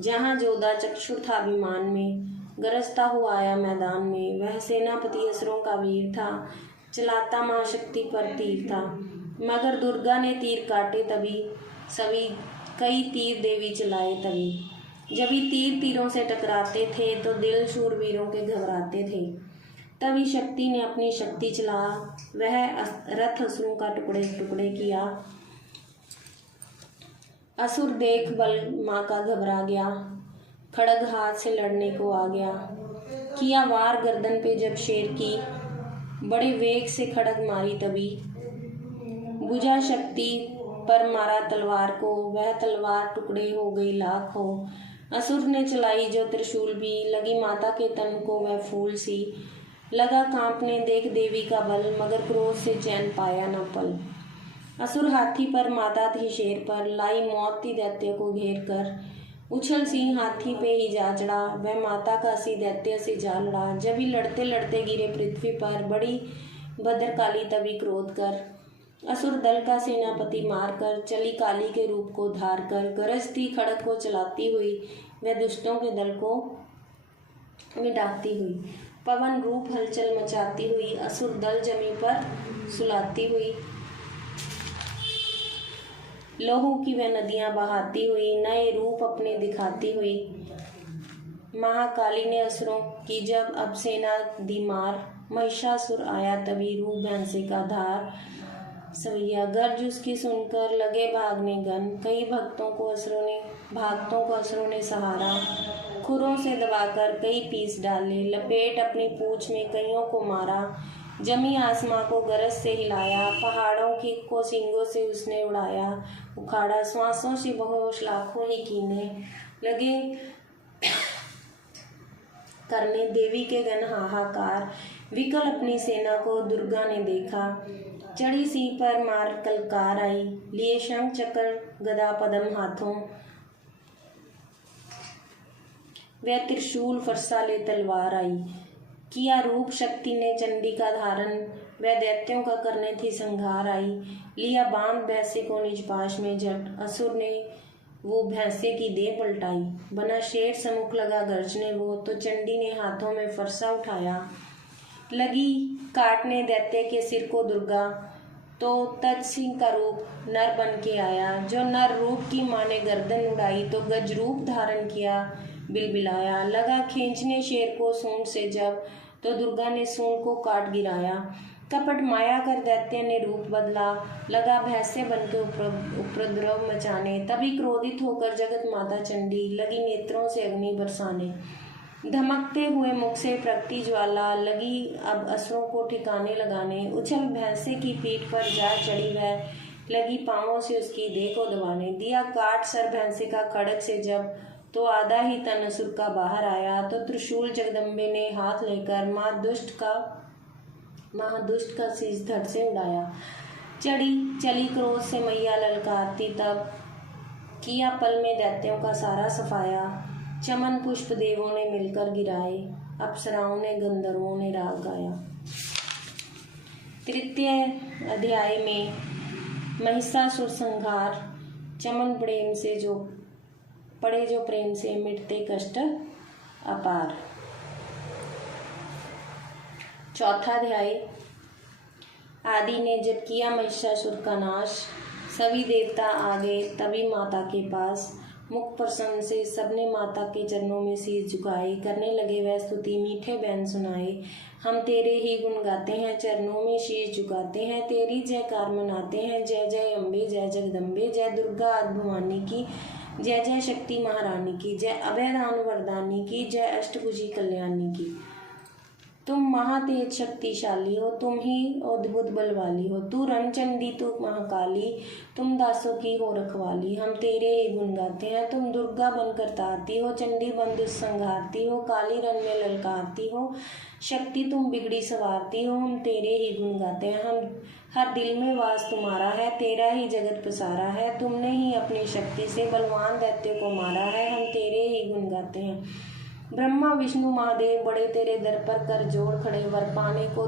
जहाँ जोधा चक्षुर था विमान में, गरजता हुआ आया मैदान में। वह सेनापति असुरों का वीर था, चलाता महाशक्ति पर तीर था। मगर दुर्गा ने तीर काटे तभी सभी, कई तीर देवी चलाए तभी। जब ही तीर तीरों से टकराते थे तो दिल शूरवीरों के घबराते थे। तभी शक्ति ने अपनी शक्ति चला, वह रथ असुरों का टुकड़े टुकड़े किया। असुर देख बल माँ का घबरा गया, खड़ग हाथ से लड़ने को आ गया। किया वार गर्दन पे जब शेर की, बड़े वेग से खड़ग मारी तभी। बुझा शक्ति पर मारा तलवार को, वह तलवार टुकड़े हो गई लाखों। असुर ने चलाई जो त्रिशूल भी, लगी माता के तन को वह फूल सी। लगा कांपने देख देवी का बल, मगर क्रोध से चैन पाया न पल। असुर हाथी पर, माता थी शेर पर, लाई मौत थी दैत्य को घेर कर। उछल सिंह हाथी पे ही जा चढ़ा, वह माता का सी दैत्य से जा लड़ा। जब ही लड़ते लड़ते गिरे पृथ्वी पर, बड़ी भद्रकाली तभी क्रोध कर। असुर दल का सेनापति मार कर, चली काली के रूप को धार कर। गरजती खड़ग को चलाती हुई, वह दुष्टों के दल को मिटाती हुई। पवन रूप हलचल मचाती हुई, असुर दल जमी पर सुलाती हुई। लोहू की वह नदियां बहाती हुई, नए रूप अपने दिखाती हुई। महाकाली ने असुरों की जब अब सेना दी मार, महिषासुर आया तभी रूप भैंसे का धार। सवैया गर्ज उसकी सुनकर लगे भागने गन, कई भागतों को असुरों ने सहारा। खुरों से दबाकर कई पीस डाले, लपेट अपनी पूंछ में कईयों को मारा। जमी आसमां को गरज से हिलाया, पहाड़ों को सींगों से उसने उड़ाया उखाड़ा। श्वासों से बेहोश लाखों ही कीने लगे करने देवी के गण हाहाकार। विकल अपनी सेना को दुर्गा ने देखा, चढ़ी सिंह पर मार कलकार आई। लिए शंख चक्र गदा पद्म हाथों, वह त्रिशूल फरसा ले तलवार आई। किया रूप शक्ति ने चंडी का धारण, वह दैत्यों का करने थी संहार आई। लिया बांध भैंसे को निज पाश में जट, असुर ने वो भैंसे की देह पलटाई। बना शेर सम्मुख लगा गर्जने वो, तो चंडी ने हाथों में फरसा उठाया। लगी काटने दैत्य के सिर को दुर्गा, तो तज सिंह का रूप नर बन के आया। जो नर रूप की माँ ने गर्दन उड़ाई, तो गज रूप धारण किया बिलबिलाया। लगा खींचने शेर को सूंड से जब, तो दुर्गा ने सूंड को काट गिराया। कपट माया कर दैत्य ने रूप बदला, लगा भैंसे बनके उपद्रव मचाने। तभी क्रोधित होकर जगत माता चंडी, लगी नेत्रों से अग्नि बरसाने। धमकते हुए मुख से प्रगति ज्वाला, लगी अब असुरों को ठिकाने लगाने। उछल भैंसे की पीठ पर जा चढ़ी वह, लगी पांवों से उसकी देह को दबाने। दिया काट सर भैंसे का खड़ग से जब, तो आधा ही तन असुर का बाहर आया। तो त्रिशूल जगदम्बे ने हाथ लेकर महादुष्ट का शीश धड़ से उड़ाया। चली क्रोध से मैया ललकारती तब, किया पल में दैत्यों का सारा सफाया। चमन पुष्प देवों ने मिलकर गिराए, अप्सराओं ने गंधर्वों ने राग गाया। तृतीय अध्याय में महिषासुर संहार, चमन प्रेम से जो प्रेम से मिटते कष्ट अपार। चौथा अध्याय। आदि ने जब किया महिषासुर का नाश, सभी देवता आ गए तभी माता के पास। मुख प्रसन्न से सबने माता के चरणों में शीश झुकाए, करने लगे वह स्तुति मीठे बैन सुनाए। हम तेरे ही गुण गाते हैं, चरणों में शीश झुकाते हैं, तेरी जयकार मनाते हैं। जय जय अम्बे, जय जगदम्बे, जय दुर्गा आदि भवानी की, जय जय शक्ति महारानी की, जय अभयदान वरदानी की, जय अष्टभुजी कल्याणी की। तुम महातेज शक्तिशाली हो, तुम ही अद्भुत बल वाली हो। तू रणचंडी, तू महाकाली, तुम दासों की हो रखवाली। हम तेरे ही गुण गाते हैं। तुम दुर्गा बनकर तारती हो, चंडी बन दुष्संहारती हो, काली रण में ललकारती हो, शक्ति तुम बिगड़ी सवारती हो। हम तेरे ही गुण गाते हैं। हम हर दिल में वास तुम्हारा है, तेरा ही जगत पसारा है। तुमने ही अपनी शक्ति से बलवान दैत्य को मारा है। हम तेरे ही गुण गाते हैं। ब्रह्मा विष्णु महादेव बड़े तेरे दर पर कर जोड़ खड़े, वर पाने को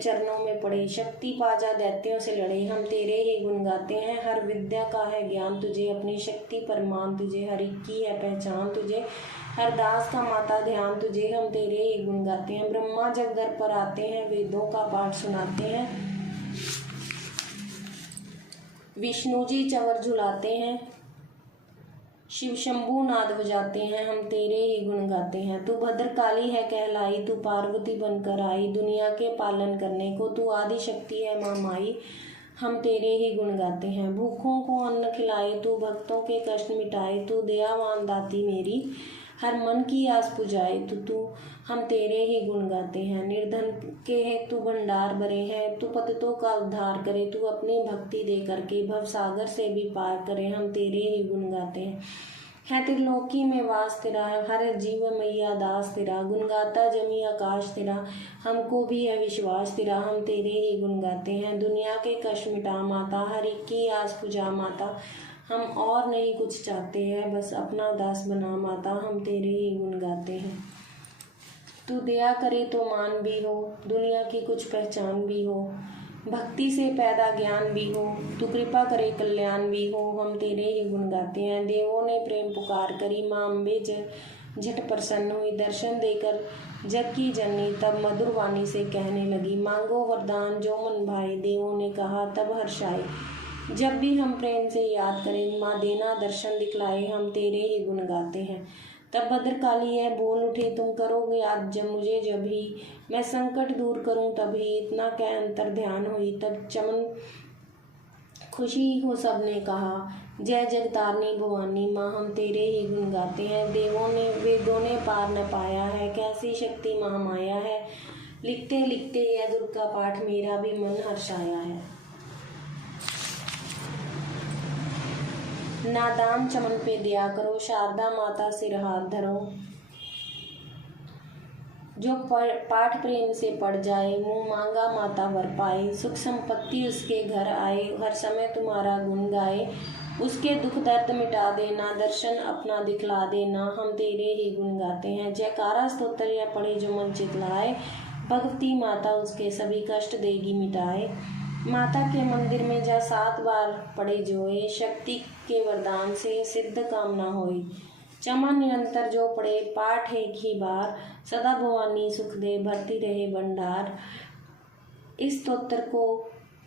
चरणों में पड़े, शक्ति पाजा दैत्यों से लड़े। हम तेरे ही गुण गाते हैं। हर विद्या का है ज्ञान तुझे, अपनी शक्ति परमान तुझे, हर एक की है पहचान तुझे, हर दास का माता ध्यान तुझे। हम तेरे ही गुण गाते हैं। ब्रह्मा जब दर पर आते हैं, वेदों का पाठ सुनाते हैं, विष्णु जी चंवर झुलाते हैं, शिव शंभु नाद बजाते हैं। हम तेरे ही गुण गाते हैं। तू भद्रकाली है कहलाई, तू पार्वती बनकर आई, दुनिया के पालन करने को तू आदि शक्ति है माँ माई। हम तेरे ही गुण गाते हैं। भूखों को अन्न खिलाए, तू भक्तों के कष्ट मिटाए, तू दयावान दाती मेरी, हर मन की आस पुजाए तू। हम तेरे ही गुण गाते हैं। निर्धन के है तू भंडार भरे हैं, तू पतितों का उद्धार करे, तू अपनी भक्ति दे करके भव सागर से भी पार करे। हम तेरे ही गुण गाते हैं। है त्रिलोकी में वास तेरा, हर जीव मैया दास तेरा, गुण गाता जमी आकाश तेरा, हमको भी है विश्वास तेरा। हम तेरे ही गुण गाते हैं। दुनिया के कष्ट मिटा माता, हर एक की आस पुजा माता, हम और नहीं कुछ चाहते हैं, बस अपना दास बना माता। हम तेरे ही गुण गाते हैं। तू दया करे तो मान भी हो, दुनिया की कुछ पहचान भी हो, भक्ति से पैदा ज्ञान भी हो, तू कृपा करे कल्याण भी हो। हम तेरे ही गुण गाते हैं। देवों ने प्रेम पुकार करी, माँ अम्बे झट प्रसन्न हुई, दर्शन देकर जग की जननी तब मधुर वाणी से कहने लगी, मांगो वरदान जो मन भाए। देवों ने कहा तब हर्षाए, जब भी हम प्रेम से याद करें, माँ देना दर्शन दिखलाए। हम तेरे ही गुण गाते हैं। तब भद्रकाली है बोल उठे, तुम करोगे याद जब मुझे, जब ही मैं संकट दूर करूं तभी। इतना कह अंतर ध्यान हुई, तब चमन खुशी हो सबने कहा, जय जगतारनी भवानी माँ। हम तेरे ही गुण गाते हैं। देवों ने वेदों ने पार न पाया है, कैसी शक्ति महामाया है। लिखते लिखते यह दुर्गा पाठ मेरा भी मन हर्षाया है। नादान चमन पे दया करो, शारदा माता सिर हाथ धरो, जो पाठ प्रेम से पढ़ जाए, मुँह मांगा माता वर पाए। सुख संपत्ति उसके घर आए, हर समय तुम्हारा गुण गाए, उसके दुख दर्द मिटा देना, दर्शन अपना दिखला देना। हम तेरे ही गुण गाते हैं। जयकारा स्तोत्र या पढ़े जो मन चितलाए, भगवती माता उसके सभी कष्ट देगी मिटाए। माता के मंदिर में जा 7 बार पढ़े जोए, शक्ति के वरदान से सिद्ध कामना होई। चमन निरंतर जो पढ़े पाठ एक ही बार, सदा भवानी सुख दे भरती रहे भंडार। इस स्तोत्र को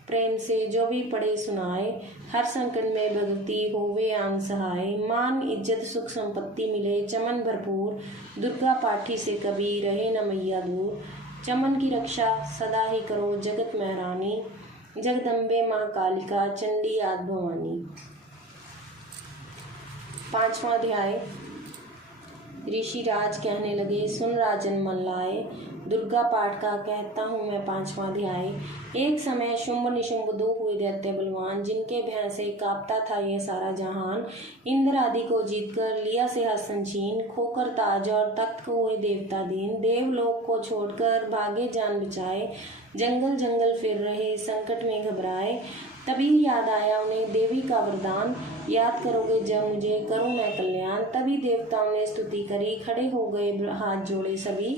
प्रेम से जो भी पढ़े सुनाए, हर संकट में भक्ति होवे आन सहाय। मान इज्जत सुख संपत्ति मिले चमन भरपूर, दुर्गा पाठी से कभी रहे न मैया दूर। चमन की रक्षा सदा ही करो जगत महरानी, जगदम्बे माँ कालिका चंडी आदि भवानी। 5वां अध्याय। ऋषिराज कहने लगे, सुन राजन मन लाए, दुर्गा पाठ का कहता हूँ मैं 5वां अध्याय। एक समय शुंभ निशुंभ 2 हुए दैत्य बलवान, जिनके भय से कांपता था यह सारा जहान। इंद्र आदि को जीतकर लिया सिंहासन छीन, खोकर ताज और तख्त को हुए देवता दीन। देवलोक को छोड़कर भागे जान बचाए, जंगल जंगल फिर रहे संकट में घबराए। तभी याद आया उन्हें देवी का वरदान, याद करोगे जब मुझे करूँ मैं कल्याण। तभी देवताओं ने स्तुति करी, खड़े हो गए हाथ जोड़े सभी,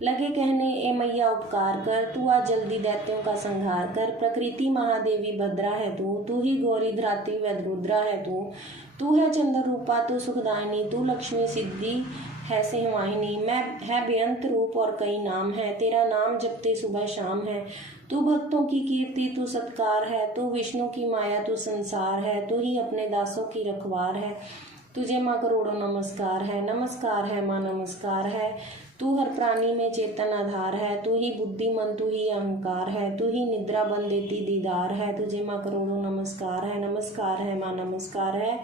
लगे कहने, ए मैया उपकार कर, तू आ जल्दी दैत्यों का संहार कर। प्रकृति महादेवी भद्रा है तू ही गौरी धराती रुद्रा है तू है चंद्र रूपा, तू सुखदायिनी, तू लक्ष्मी सिद्धि है सिंहवाहिनी। मैं है बेअंत रूप और कई नाम है, तेरा नाम जपते सुबह शाम है। तू भक्तों की कीर्ति, तू सत्कार है, तू विष्णु की माया, तू संसार है, तू ही अपने दासों की रखवार है। तुझे माँ करोड़ों नमस्कार है माँ नमस्कार है। तू हर प्राणी में चेतन आधार है, तू ही बुद्धिमन, तू ही अहंकार है, तू ही निद्रा बन देती दीदार है। तुझे माँ करोड़ों नमस्कार है माँ नमस्कार है।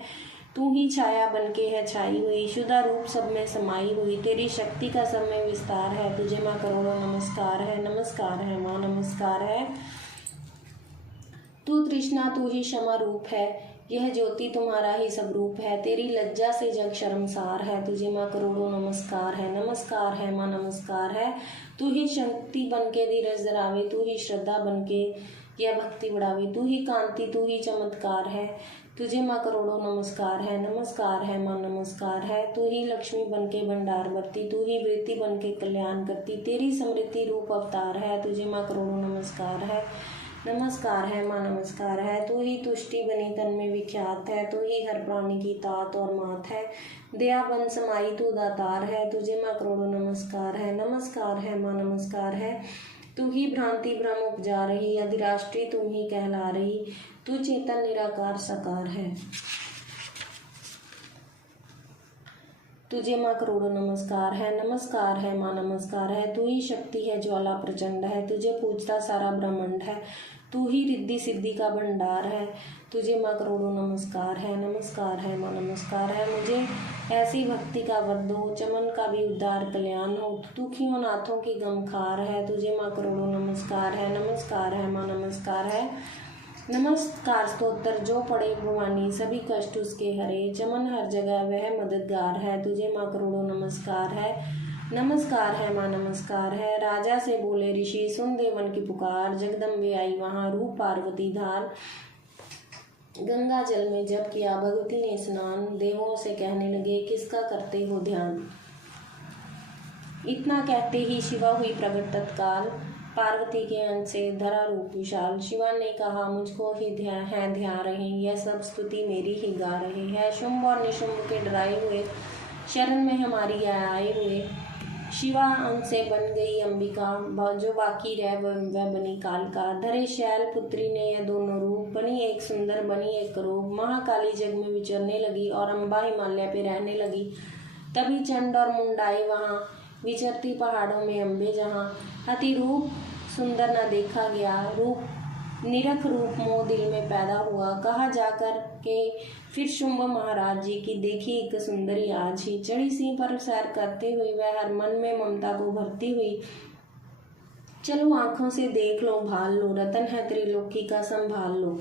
तू ही छाया बनके है छाई हुई, शुदा रूप सब में समाई हुई, तेरी शक्ति का सब में विस्तार है। तुझे माँ करोड़ों नमस्कार है माँ नमस्कार है। तू तृष्णा, तू ही क्षमा रूप है, यह ज्योति तुम्हारा ही सब रूप है, तेरी लज्जा से जग शर्मसार है। तुझे माँ करोड़ों नमस्कार है माँ नमस्कार है। तू ही शक्ति बनके धीरज धरावे, तू ही श्रद्धा बनके यह भक्ति बढ़ावे, तू ही कांति, तू ही चमत्कार है। तुझे माँ करोड़ों नमस्कार है माँ नमस्कार है। तू ही लक्ष्मी बनके भंडार भरती, तू ही वृत्ति बनके कल्याण करती, तेरी समृद्धि रूप अवतार है। तुझे माँ करोड़ों नमस्कार है माँ नमस्कार है। तू ही तुष्टि बनी तन में विख्यात है, तू ही हर प्राणी की तात और मात है, दया बन समाई तू दातार है। तुझे माँ करोड़ों नमस्कार है माँ नमस्कार है। तू ही भ्रांति भ्रम उपजा रही, अधिराष्ट्रीय तू ही कहला रही, तू चेतन निराकार साकार है। तुझे माँ करोड़ों नमस्कार है माँ नमस्कार है। तू ही शक्ति है ज्वाला प्रचंड है, तुझे पूजता सारा ब्रह्मांड है, तू ही रिद्धि सिद्धि का भंडार है। तुझे माँ करोड़ों नमस्कार है माँ नमस्कार है। मुझे ऐसी भक्ति का वर दो, चमन का भी उद्धार कल्याण हो, दुखियों नाथों की गमखार है। तुझे माँ करोड़ों नमस्कार है माँ नमस्कार है। नमस्कार स्तोत्र जो पढ़े भवानी, सभी कष्ट उसके हरे, चमन हर जगह वह मददगार है। तुझे माँ करोड़ों नमस्कार है माँ नमस्कार है। राजा से बोले ऋषि, सुन देवन की पुकार, जगदम्बे आई वहाँ रूप पार्वती धार। गंगा जल में जब किया भगवती ने स्नान, देवों से कहने लगे किसका करते हो ध्यान। इतना कहते ही शिवा हुई प्रकट तत्काल, पार्वती के अंश से धरा रूप विशाल। शिवा ने कहा मुझको ही ध्यान रहे, यह सब स्तुति मेरी ही गा रहे हैं। शुंभ और निशुंभ के डराए हुए शरण में हमारी आए हुए, शिवा अंश से बन गई अंबिका, जो बाकी रह वह बनी कालका। धरे शैल पुत्री ने यह दोनों रूप, बनी एक सुंदर बनी एक रूप। महाकाली जग में विचरने लगी और अम्बा हिमालय पे रहने लगी। तभी चंड और मुंडाए वहाँ, विचरती पहाड़ों में अम्बे जहाँ। अति रूप सुंदर न देखा गया, रूप निरख रूप मोह दिल में पैदा हुआ। कहा जाकर के फिर शुंभ महाराज जी की, देखी एक सुंदरी आज ही। चढ़ी सिंह पर सैर करते हुए वह हर मन में ममता को भरती हुई, चलो आंखों से देख लो भाल लो, रतन है त्रिलोकी का संभाल लो।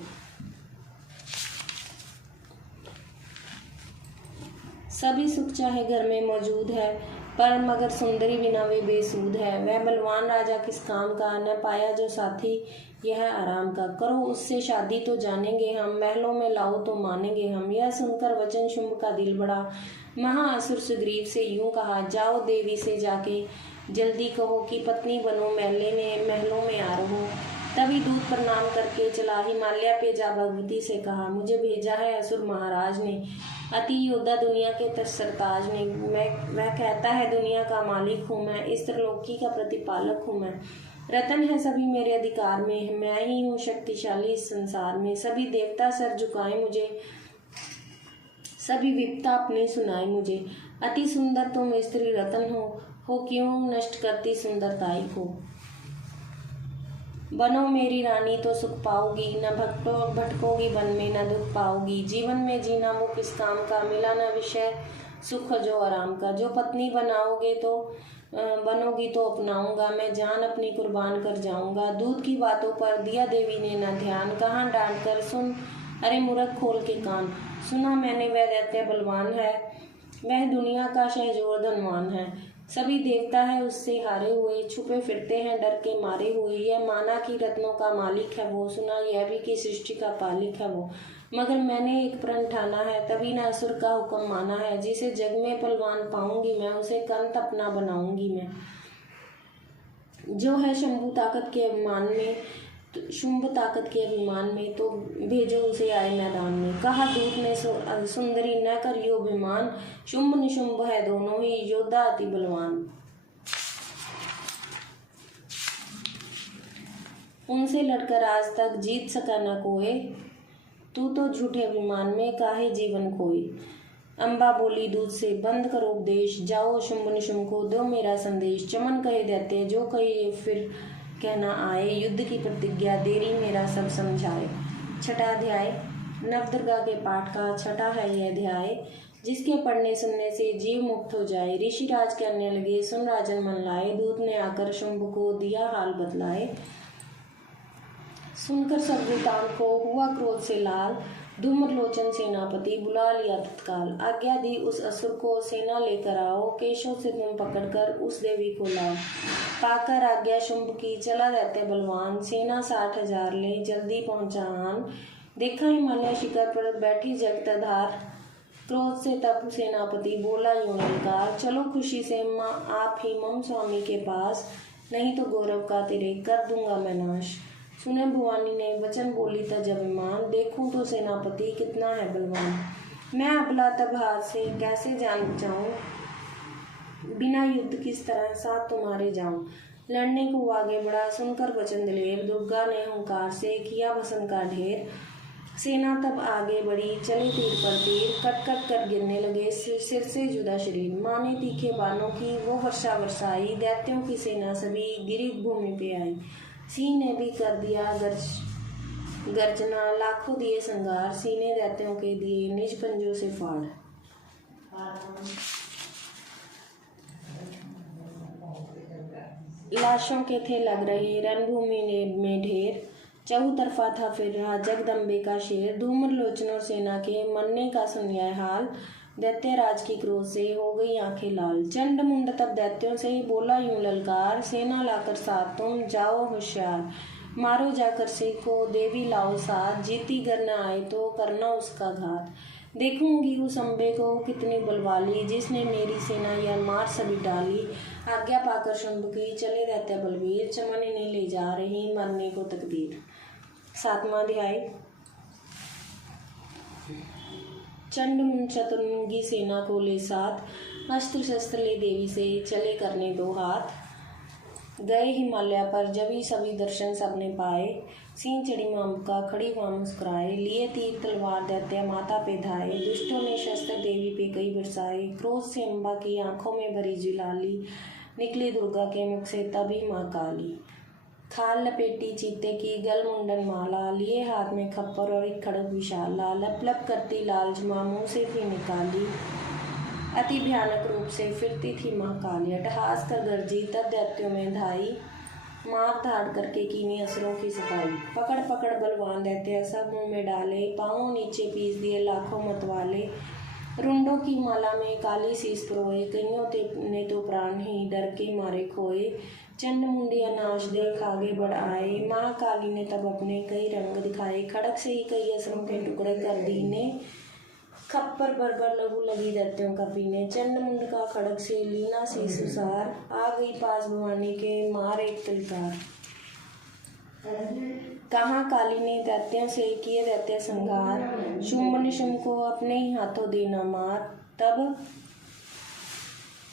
सभी सुख चाहे घर में मौजूद है, पर मगर सुंदरी बिना वे बेसूद है। वह बलवान राजा किस काम का, न पाया जो साथी यह आराम का। करो उससे शादी तो जानेंगे हम, महलों में लाओ तो मानेंगे हम। यह सुनकर वचन शुंभ का दिल बड़ा, महाअसुर सुग्रीव से यूं कहा, जाओ देवी से जाके जल्दी कहो कि पत्नी बनो महलों में आ रहो। तभी दूत प्रणाम करके चला हिमालय पे जा भगवती से कहा, मुझे भेजा है असुर महाराज ने, अति योद्धा दुनिया के सरताज ने। वह कहता है दुनिया का मालिक हूँ मैं, इस त्रिलोकी का प्रतिपालक हूँ मैं। रतन है सभी मेरे अधिकार में, मैं ही हूँ शक्तिशाली इस संसार में। सभी देवता सर झुकाए मुझे, सभी विपता अपनी सुनाए मुझे। अति सुंदर तुम स्त्री रतन हो क्यों नष्ट करती सुंदरताई को। बनो मेरी रानी तो सुख पाओगी, न भटकोगी वन में न दुख पाओगी। जीवन में जीना मुख इस काम का, मिला न विषय सुख जो आराम का। जो पत्नी बनोगी तो अपनाऊंगा, मैं जान अपनी कुर्बान कर जाऊंगा। दूध की बातों पर दिया देवी ने न ध्यान, कहाँ डांट कर सुन अरे मूर्ख खोल के कान। सुना मैंने वह दैत्य बलवान है, वह दुनिया का शहजोर धनवान है। सभी देवता है उससे हारे हुए, छुपे फिरते हैं डर के मारे हुए। यह माना कि रत्नों का मालिक है वो, सुना यह भी कि सृष्टि का पालिक है वो। मगर मैंने एक प्रण ठाना है, तभी न असुर का हुक्म माना है। जिसे जग में बलवान पाऊंगी मैं, उसे कंत अपना बनाऊंगी मैं। जो है शुंभ ताकत के अभिमान में, तो भेजो उसे आए मैदान में। कहा दूत ने सुंदरी न करियो अभिमान, शुंभ निशुंभ है दोनों ही योद्धा अति बलवान। उनसे लड़कर आज तक जीत सका न कोई, तू तो झूठे अभिमान में काहे जीवन खोई। अम्बा बोली दूत से बंद करो उपदेश, जाओ शुंभ निशुंभ को दो मेरा संदेश। चमन कहे देते जो कहे फिर कहना आए, युद्ध की प्रतिज्ञा देरी मेरा सब समझाए। छठा अध्याय नवदुर्गा के पाठ का छठा है यह अध्याय, जिसके पढ़ने सुनने से जीव मुक्त हो जाए। ऋषिराज कहने लगे सुन राजन मन लाए, दूत ने आकर शुंभ को दिया हाल बतलाए। सुनकर सब वृतांत को हुआ क्रोध से लाल, धूम्रलोचन सेनापति बुला लिया तत्काल। आज्ञा दी उस असुर को सेना लेकर आओ, केशों से तुम पकड़कर उस देवी को लाओ। पाकर आज्ञा शुंभ की चला रहते बलवान, सेना 60,000 ले जल्दी पहुंचा आन। देखा हिमालय शिखर पर बैठी जगतधार, क्रोध से तप सेनापति बोला यूं ललकार। चलो खुशी से आप ही मम स्वामी के पास, नहीं तो गौरव का तिरेक कर दूंगा मैं नाश। सुने भवानी ने वचन बोली तज अभिमान, देखूं तो सेनापति कितना है बलवान। मैं अबला तब हाथ से कैसे जान जाऊं, बिना युद्ध किस तरह साथ तुम्हारे जाऊं। लड़ने को आगे बढ़ा सुनकर वचन दिलेर, दुर्गा ने हुंकार से किया भस्म का ढेर। सेना तब आगे बढ़ी चले तीर पर तीर, कट कट कर गिरने लगे सिर से जुदा शरीर। माने तीखे बाणों की वो वर्षा बरसाई, दैत्यों की सेना सभी गिरी भूमि पे आई। सिंह ने भी कर दिया गर्जना, लाखों दिए संगार, सीने दैत्यों के दिए निज पंजों से फाड़। लाशों के थे लग रहे रणभूमि में ढेर, चौतरफा था फिर रहा जगदम्बे का शेर। धूम्रलोचन और सेना के मरने का सुनिया हाल, दैत्यराज की क्रोध से हो गई आंखें लाल। चंड मुंड तब दैत्यों से बोला यूं ललकार, सेना लाकर साथ तुम जाओ होशियार। मारो जाकर से को देवी लाओ साथ, जीती गर न आए तो करना उसका घात। देखूंगी उस अम्बे को कितनी बलवाली, जिसने मेरी सेना यह मार सभी डाली। आज्ञा पाकर शुंभ की चले दैत्य बलवीर, चमन इन्हें ले जा रही मरने को तकदीर। सातवां अध्याय चंड मुंड चतुर्मुंगी सेना को ले साथ, अस्त्र शस्त्र ले देवी से चले करने दो हाथ। गए हिमालय पर जब ही सभी दर्शन सबने पाए, सिंह चढ़ी मां खड़ी वहां मुस्कुराए। लिए तीर तलवार दैत्य माता पे धाए, दुष्टों ने शस्त्र देवी पे कई बरसाए। क्रोध से अम्बा की आंखों में भरी ज्वाली, निकली दुर्गा के मुख से तभी माँ काली। खाल लपेटी चीते की गल मुंडन माला, लिए हाथ में खप्पर और एक खड़ग विशाला। लप लप करती लाल जुमा मुंह से थी निकाली, अति भयानक रूप से फिरती थी महाकाली। अट्टहास कर गर्जी तब दैत्यों में धाई, मार धाड़ करके कीनी असुरों की सफाई। पकड़ पकड़ बलवान दैत्य सब मुंह में डाले, पाँवों नीचे पीस दिए लाखों मतवाले। रुंडों की माला में काली शीस परोए, कईयों ने तो प्राण ही डर के मारे खोए। चंड मुंडिया नाश देख आगे बढ़ आए, महाकाली ने तब अपने कई रंग दिखाए। खड़क से ही कई असुरों के टुकड़े कर दीने, खप्पर भर लघु लगी दैत्यों का पीने। चंड मुंड का खड़क से लीना शीस उसार, आ गई पास भवानी के मार एक तिलकार। कहाँ काली ने दैत्यों से किए दैत्य संहार, शुंभ निशुंभ को अपने ही हाथों देना मार। तब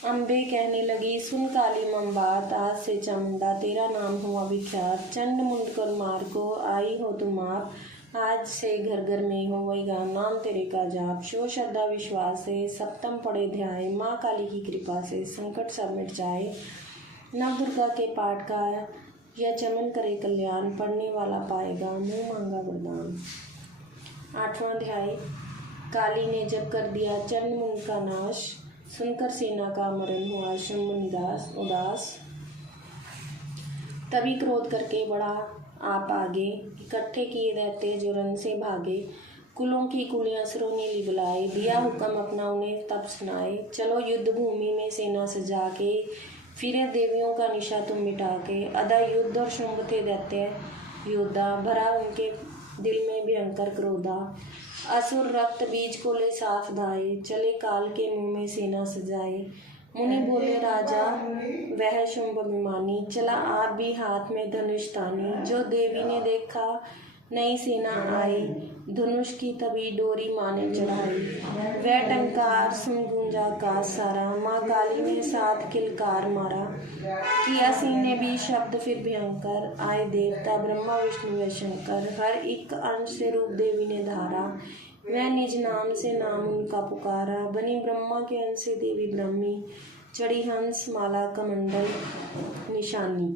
अम्बे कहने लगी सुन काली मम बात, आज से चामुंडा तेरा नाम हुआ विख्यात। चंड मुंड कर मार को आई हो तुम आप, आज से घर घर में हो वही गा नाम तेरे का जाप। शो श्रद्धा विश्वास से सप्तम पड़े ध्याय, माँ काली की कृपा से संकट सब मिट जाए। नवदुर्गा के पाठ का यह चमन करे कल्याण, पढ़ने वाला पाएगा मुँह मांगा वरदान। आठवां अध्याय काली ने जब कर दिया चंड मुंड का नाश, सुनकर सेना का मरण हुआ शुंभ उदास। तभी क्रोध करके बढ़ा आप आगे, इकट्ठे किए रहते जो रन से भागे। कुलों की कुलियां असुरों ने लिबलाए, दिया हुक्म अपना उन्हें तब सुनाए। चलो युद्ध भूमि में सेना सजा के, फिरे देवियों का निशा तुम मिटा के। अदा युद्ध और शुंभ थे दैत्य योद्धा, भरा उनके दिल में भयंकर क्रोधा। असुर रक्त बीज को ले साफ धाये, चले काल के मुंह में सेना सजाए। मुनि बोले राजा वह शुंभ अभिमानी, चला आप भी हाथ में धनुष तानी। जो देवी ने देखा नई सेना आई, धनुष की तभी डोरी माँ ने चढ़ाई। वह टंकार सुन गूंजा आकाश सारा, माँ काली ने साथ किलकार मारा। किया सीने भी शब्द फिर भयंकर, आए देवता ब्रह्मा विष्णु व शंकर। हर एक अंश से रूप देवी ने धारा, वह निज नाम से नाम उनका पुकारा। बनी ब्रह्मा के अंश से देवी ब्रह्मी, चढ़ी हंस माला कमंडल निशानी।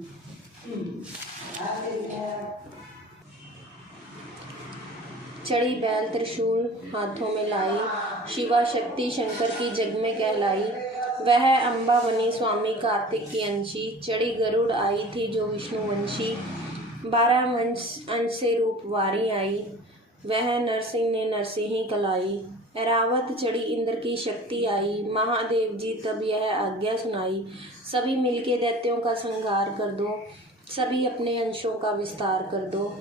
चढ़ी बैल त्रिशूल हाथों में लाई, शिवा शक्ति शंकर की जग में कहलाई। वह अम्बा बनी स्वामी कार्तिक की अंशी, चढ़ी गरुड़ आई थी जो विष्णुवंशी। 12 अंश से रूप वारी आई, वह नरसिंह ने नरसिंही कलाई। ऐरावत चढ़ी इंद्र की शक्ति आई, महादेव जी तब यह आज्ञा सुनाई। सभी मिलके दैत्यों का संहार कर दो, सभी अपने अंशों का विस्तार कर दो।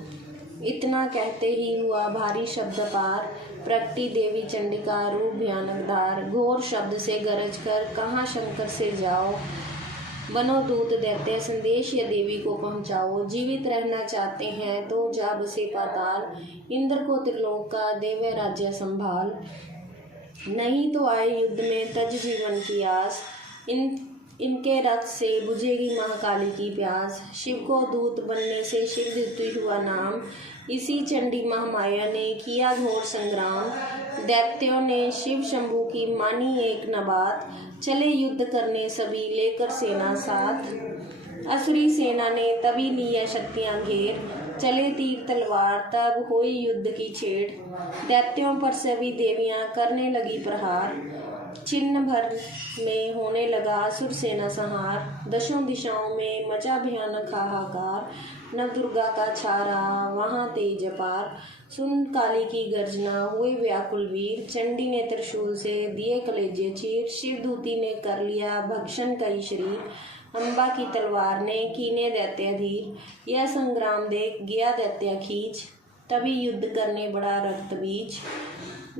इतना कहते ही हुआ भारी शब्द पार, प्रकटी देवी चंडिका रूप भयानक धार। घोर शब्द से गरज कर कहाँ शंकर से जाओ, बनो दूत दैत्य संदेश या देवी को पहुँचाओ। जीवित रहना चाहते हैं तो जा बसे पाताल, इंद्र को त्रिलोक का देवे राज्य संभाल। नहीं तो आए युद्ध में तज जीवन की आस, इनके रथ से बुझेगी महाकाली की प्यास। शिव को दूत बनने से शिव द्वितीय हुआ नाम, इसी चंडी महामाया ने किया घोर संग्राम। दैत्यों ने शिव शंभू की मानी एक न बात, चले युद्ध करने सभी लेकर सेना साथ। असुरी सेना ने तभी लिया शक्तियां घेर, चले तीर तलवार तब हुई युद्ध की छेड़। दैत्यों पर सभी देवियां करने लगी प्रहार, चिन्ह भर में होने लगा असुर सेना संहार। दशों दिशाओं में मचा भयानक हाहाकार, नव दुर्गा का छारा वहाँ तेज अपार। सुन काली की गर्जना हुए व्याकुल वीर, चंडी ने त्रिशूल से दिए कलेजे चीर। शिवदूती ने कर लिया भक्षण कई शरीर, अम्बा की तलवार ने कीने दैत्य धीर। यह संग्राम देख गया दैत्य खींच, तभी युद्ध करने बड़ा रक्त बीज।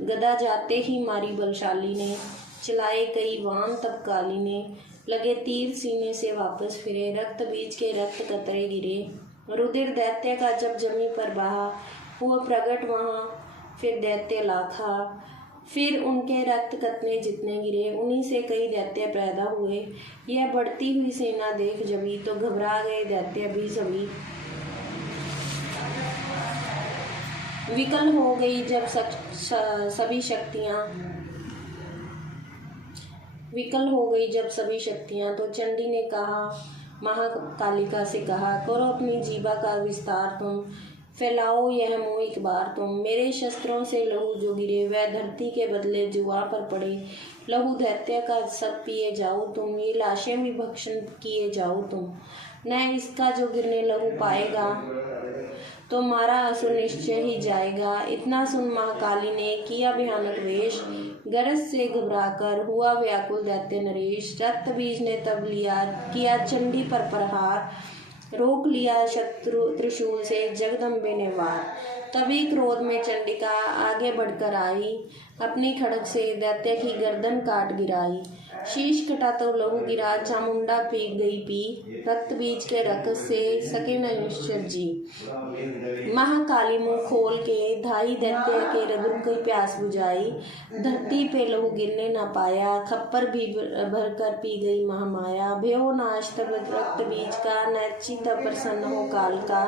गदा जाते ही मारी बलशाली ने, चलाए कई वान तब काली ने। लगे तीर सीने से वापस फिरे, रक्त बीज के रक्त कतरे गिरे। रुधिर दैत्य का जब जमी पर बहा, हुआ प्रगट वहाँ फिर दैत्य लाखा। फिर उनके रक्त कतने जितने गिरे, उन्हीं से कई दैत्य पैदा हुए। यह बढ़ती हुई सेना देख जभी, तो घबरा गए दैत्य भी सभी। विकल हो गई जब सभी शक्तियाँ, विकल हो गई जब सभी शक्तियाँ, तो चंडी ने कहा महाकालिका से कहा, करो अपनी जीवा का विस्तार तुम, फैलाओ यह मोह एक बार तुम। मेरे शस्त्रों से लहू जो गिरे, वह धरती के बदले जुआ पर पड़े। लहू दैत्य का सब पिए जाओ तुम, ये लाशें भी भक्षण किए जाओ तुम। न इसका जो गिरने लहू पाएगा, तो मारा असुर निश्चय ही जाएगा। इतना सुन महाकाली ने किया भयानक वेश, गरज से घबराकर हुआ व्याकुल दैत्य नरेश। रक्त बीज ने तब लिया किया चंडी पर प्रहार, रोक लिया शत्रु त्रिशूल से जगदम्बे ने वार। तभी क्रोध में चंडिका आगे बढ़कर आई, अपनी खड्ग से दैत्य की गर्दन काट गिराई। शीश कटा तो लहू गिरा, चामुंडा पी गई पी, रक्त बीज के रक्त से सके न ईश्वर जी। महाकाली मुंह खोल के धाई दैत्य के रगुन की प्यास बुझाई। धरती पे लहू गिरने न पाया, खप्पर भी भरकर पी गई महामाया। भयो नाश तब रक्त बीज का, नैची तब प्रसन्न हो काल का।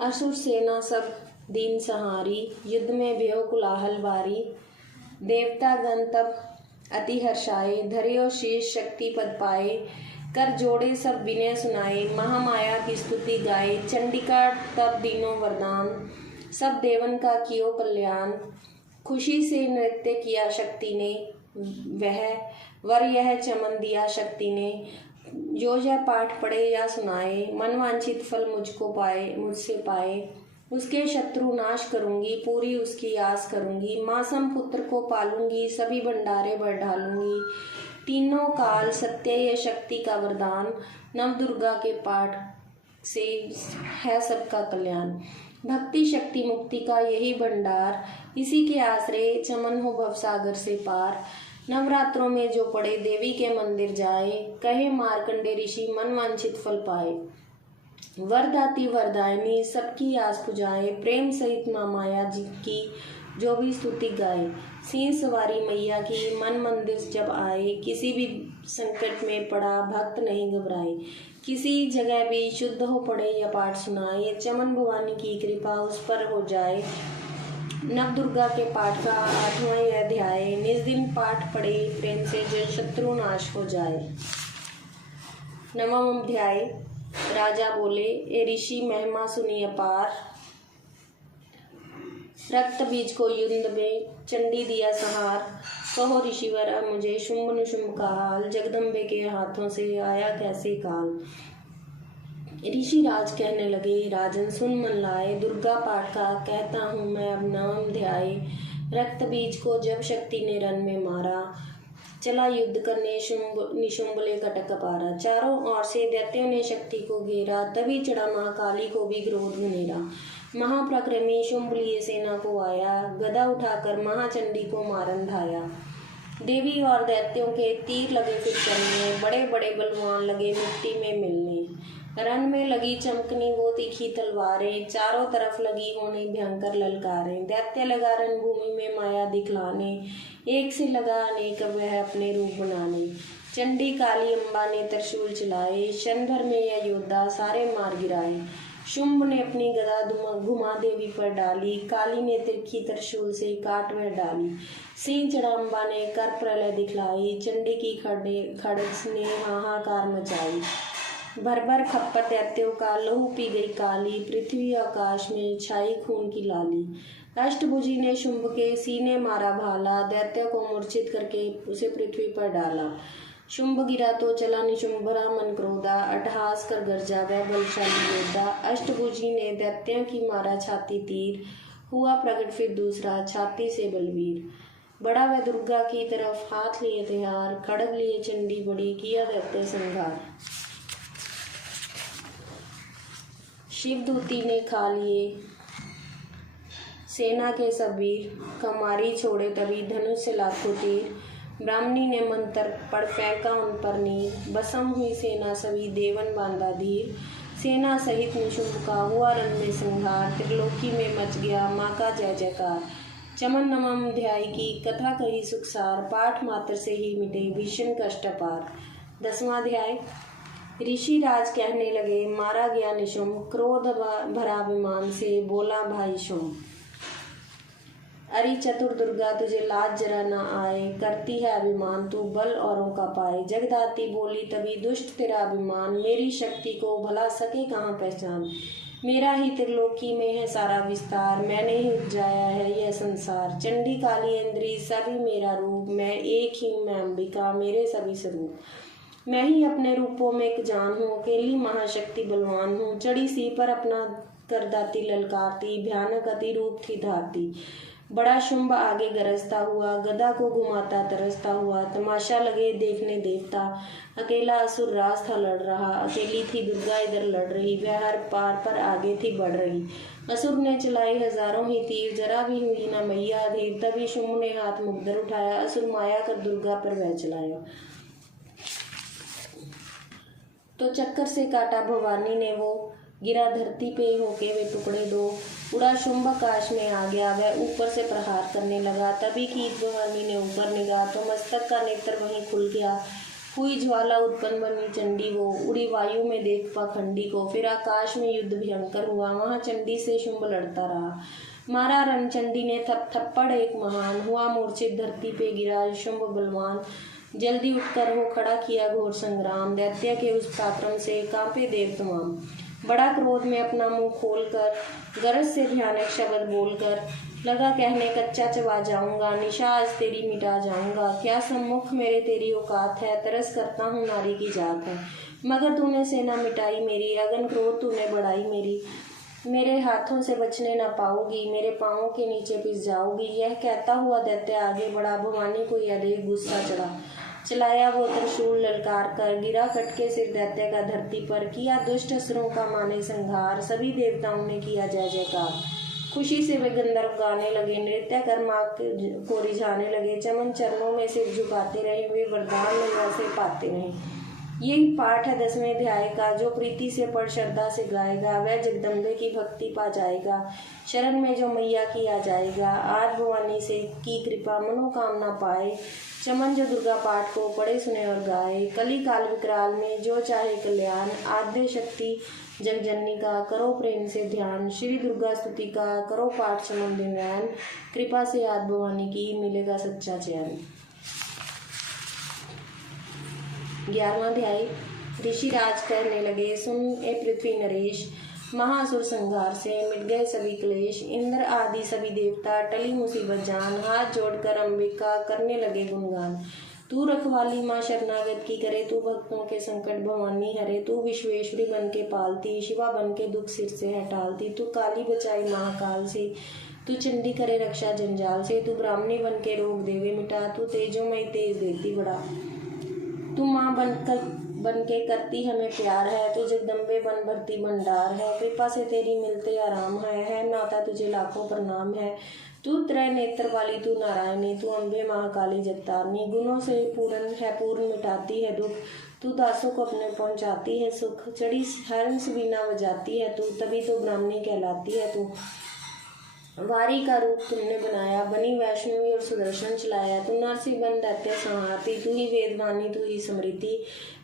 असुर सेना सब दीन सहारी, युद्ध में भयो कुलाहल बारी। देवता गण तब अति हर्षाए, धर्यो शीश शक्ति पद पाए। कर जोड़े सब विनय सुनाए, महामाया की स्तुति गाए। चंडिका तब दीनों वरदान, सब देवन का कियो कल्याण। खुशी से नृत्य किया शक्ति ने, वह वर यह चमन दिया शक्ति ने। जो यह पाठ पढ़े या सुनाए, मनवांछित फल मुझको पाए मुझसे पाए। उसके शत्रु नाश करूंगी, पूरी उसकी आस करूंगी। मासम पुत्र को पालूंगी, सभी भंडारे बढ़ ढालूंगी। तीनों काल सत्य ये शक्ति का वरदान, नव दुर्गा के पाठ से है सबका कल्याण। भक्ति शक्ति मुक्ति का यही भंडार, इसी के आश्रय चमन हो भवसागर से पार। नवरात्रों में जो पड़े देवी के मंदिर जाए, कहे मार्कंडे ऋषि मन वांछित फल पाए। वरदाती वरदायिनी सबकी आस पुजाए, प्रेम सहित माँ माया जी की जो भी स्तुति गाए। सिंह सवारी मैया की मन मंदिर जब आए, किसी भी संकट में पड़ा भक्त नहीं घबराए। किसी जगह भी शुद्ध हो पड़े या पाठ सुनाए, चमन भवानी की कृपा उस पर हो जाए। नव दुर्गा के पाठ का 8वां यह अध्याय, निज दिन पाठ पढ़े प्रेम से जो शत्रु नाश हो जाए। 9वां अध्याय, राजा बोले ए ऋषि महिमा सुनी अपार, रक्त बीज को युद्ध में चंडी दिया सहार। कहो ऋषिवर अब मुझे शुंभ निशुंभ का हाल, जगदम्बे के हाथों से आया कैसे काल। ऋषि राज कहने लगे राजन सुन मन लाए, दुर्गा पाठ का कहता हूँ मैं अब 9वां अध्याय। रक्त बीज को जब शक्ति ने रन में मारा, चला युद्ध करने शुंभ निशुंभ ले कटक पारा। चारों ओर से दैत्यों ने शक्ति को घेरा, तभी चढ़ा महाकाली को भी क्रोध घनेरा। महाप्रक्रमी शुंभ लिए सेना को आया, गदा उठाकर महाचंडी को मारन ढाया। देवी और दैत्यों के तीर लगे फिर चलने, बड़े बड़े बलवान लगे मिट्टी में मिलने। रण में लगी चमकनी वो तीखी तलवारें, चारों तरफ लगी होने भयंकर ललकारें। दैत्य लगा रणभूमि में माया दिखलाने, एक से लगा अनेक वह अपने रूप बनाने। चंडी काली अम्बा ने त्रिशूल चलाए, क्षण भर में यह योद्धा सारे मार गिराए। शुंभ ने अपनी गदा घुमा देवी पर डाली, काली ने तिरछी त्रिशूल से काट वह डाली। सिंह चढ़ा अम्बा ने कर प्रलय दिखलाई, चंडी की खड्ग ने हाहाकार मचाई। भर भर खप्पर दैत्यों का लहू पी गई काली, पृथ्वी आकाश में छाई खून की लाली। अष्टभुजी ने शुंभ के सीने मारा भाला, दैत्य को मूर्छित करके उसे पृथ्वी पर डाला। शुंभ गिरा तो चला निशुंभरा मन क्रोधा, अट्टहास कर गरजा वह बलशाली योद्धा। अष्टभुजी ने दैत्यों की मारा छाती तीर, हुआ प्रकट फिर दूसरा छाती से बलवीर। बड़ा वह दुर्गा की तरफ हाथ लिए तैयार, खड़ग लिए चंडी बड़ी किया दैत्य संहार। शिवदूती ने खा लिए सेना के सब वीर, कमारी छोड़े तभी धनुष से लाखों तीर। ब्राह्मणी ने मंत्र पढ़ फेंका उन पर नीर, भस्म हुई सेना सभी देवन बांधा धीर। सेना सहित निशुंभ का हुआ रण में संहार, त्रिलोकी में मच गया माँ का जय जयकार। चमन 9वां अध्याय की कथा कही सुखसार, पाठ मात्र से ही मिटे भीषण कष्ट पार। 10वां अध्याय, ऋषि राज कहने लगे मारा गया निशुंभ, क्रोध भरा विमान से बोला भाई शुंभ। अरे चतुर दुर्गा तुझे लाज जरा न आए, करती है अभिमान तू बल औरों का पाए। जगदाती बोली तभी दुष्ट तेरा अभिमान, मेरी शक्ति को भला सके कहाँ पहचान। मेरा ही त्रिलोकी में है सारा विस्तार, मैंने ही उपजाया है यह संसार। चंडी काली इंद्री सभी मेरा रूप, मैं एक ही मैं अंबिका मेरे सभी स्वरूप। मैं ही अपने रूपों में एक जान हूँ, अकेली महाशक्ति बलवान हूँ। चढ़ी सी पर अपना करदाती ललकारती, भयानक अति रूप थी धारती। बड़ा शुंभ आगे गरजता हुआ, गदा को घुमाता तरसता हुआ। तमाशा लगे देखने देवता, अकेला असुर रास था लड़ रहा। अकेली थी दुर्गा इधर लड़ रही, वह हर पार पर आगे थी बढ़ रही। असुर ने चलाई हजारों ही तीर, जरा भी हुई न मैया अधीर। तभी शुंभ ने हाथ मुकदर उठाया, असुर माया कर दुर्गा पर वह चलाया। तो चक्कर से काटा भवानी ने वो, गिरा धरती पे होके वे टुकड़े दो। उड़ा शुंभ आकाश में आ गया, वह ऊपर से प्रहार करने लगा। तभी की भवानी ने ऊपर निगाह, तो मस्तक का नेत्र वहीं खुल गया। हुई ज्वाला उत्पन्न बनी चंडी वो, उड़ी वायु में देख पाखंडी को। फिर आकाश में युद्ध भयंकर हुआ, वहां चंडी से शुंभ लड़ता रहा। मारा रण चंडी ने थप्पड़ एक महान, हुआ मूर्छित धरती पे गिरा शुंभ बलवान। जल्दी उठकर हो खड़ा किया घोर संग्राम, दैत्य के उस पराक्रम से कांपे देव तमाम। बड़ा क्रोध में अपना मुंह खोलकर, गरज से भयानक शब्द बोलकर लगा कहने कच्चा चबा जाऊंगा, निशा आज तेरी मिटा जाऊंगा। क्या सम्मुख मेरे तेरी औकात है, तरस करता हूँ नारी की जात है। मगर तूने सेना मिटाई मेरी, अगन क्रोध तूने बढ़ाई मेरी। मेरे हाथों से बचने न पाओगी, मेरे पाँवों के नीचे पिस जाओगी। यह कहता हुआ दैत्य आगे बढ़ा, भवानी को यह देख गुस्सा चढ़ा। चलाया वो त्रिशूल ललकार कर, गिरा कटके सिर दैत्य का धरती पर। किया दुष्ट असुरों का माने संहार, सभी देवताओं ने किया जय जयकार। खुशी से वे गंधर्व गाने लगे, नृत्य कर माँ को रिझाने लगे। चमन चरणों में सिर झुकाते रहे, वे वरदान मैया से पाते रहे। यही पाठ है 10वें अध्याय का। जो प्रीति से पढ़ श्रद्धा से गाएगा वह जगदम्बे की भक्ति पा जाएगा। शरण में जो मैया की आ जाएगा, आज भवानी से की कृपा मनोकामना पाए। चमन जो दुर्गा पाठ को पढ़े सुने और गाए, कली काल विकराल में जो चाहे कल्याण। आद्य शक्ति जगजननी का करो प्रेम से ध्यान, श्री दुर्गा स्तुति का करो पाठ चमन दिन रैन। कृपा से आज भवानी की मिलेगा सच्चा चैन। 11वां अध्याय। ऋषिराज कहने लगे, सुन ए पृथ्वी नरेश, महासुर संहार से मिट गए सभी क्लेश। इंद्र आदि सभी देवता टली मुसीबत जान, हाथ जोड़कर अंबिका करने लगे गुणगान। तू रखवाली माँ शरणागत की करे, तू भक्तों के संकट भवानी हरे। तू विश्वेश्वरी बन के पालती, शिवा बन के दुख सिर से हटालती। तू काली बचाई महाकाल से, तू चंडी करे रक्षा जंजाल से। तू ब्राह्मणी बन के रोग देवे मिटा, तू तेजोमय तेज देती बड़ा। तू माँ बन के करती हमें प्यार है, तू जगदम्बे बन भरती भंडार है। कृपा से तेरी मिलते आराम है माता तुझे लाखों प्रणाम है। तू त्रय नेत्र वाली, तू नारायणी, तू अम्बे महाकाली जगतारनी। गुणों से पूर्ण है, पूर्ण मिटाती है दुख, तू दासों को अपने पहुँचाती है सुख। चढ़ी हंस वीणा बजाती है तू, तभी तो ब्राह्मणी कहलाती है तू। वारी का रूप तुमने बनाया, बनी वैष्णवी और सुदर्शन चलाया। तू नरसी बन दैत्य संहारती, तू ही वेदवानी तू ही स्मृति।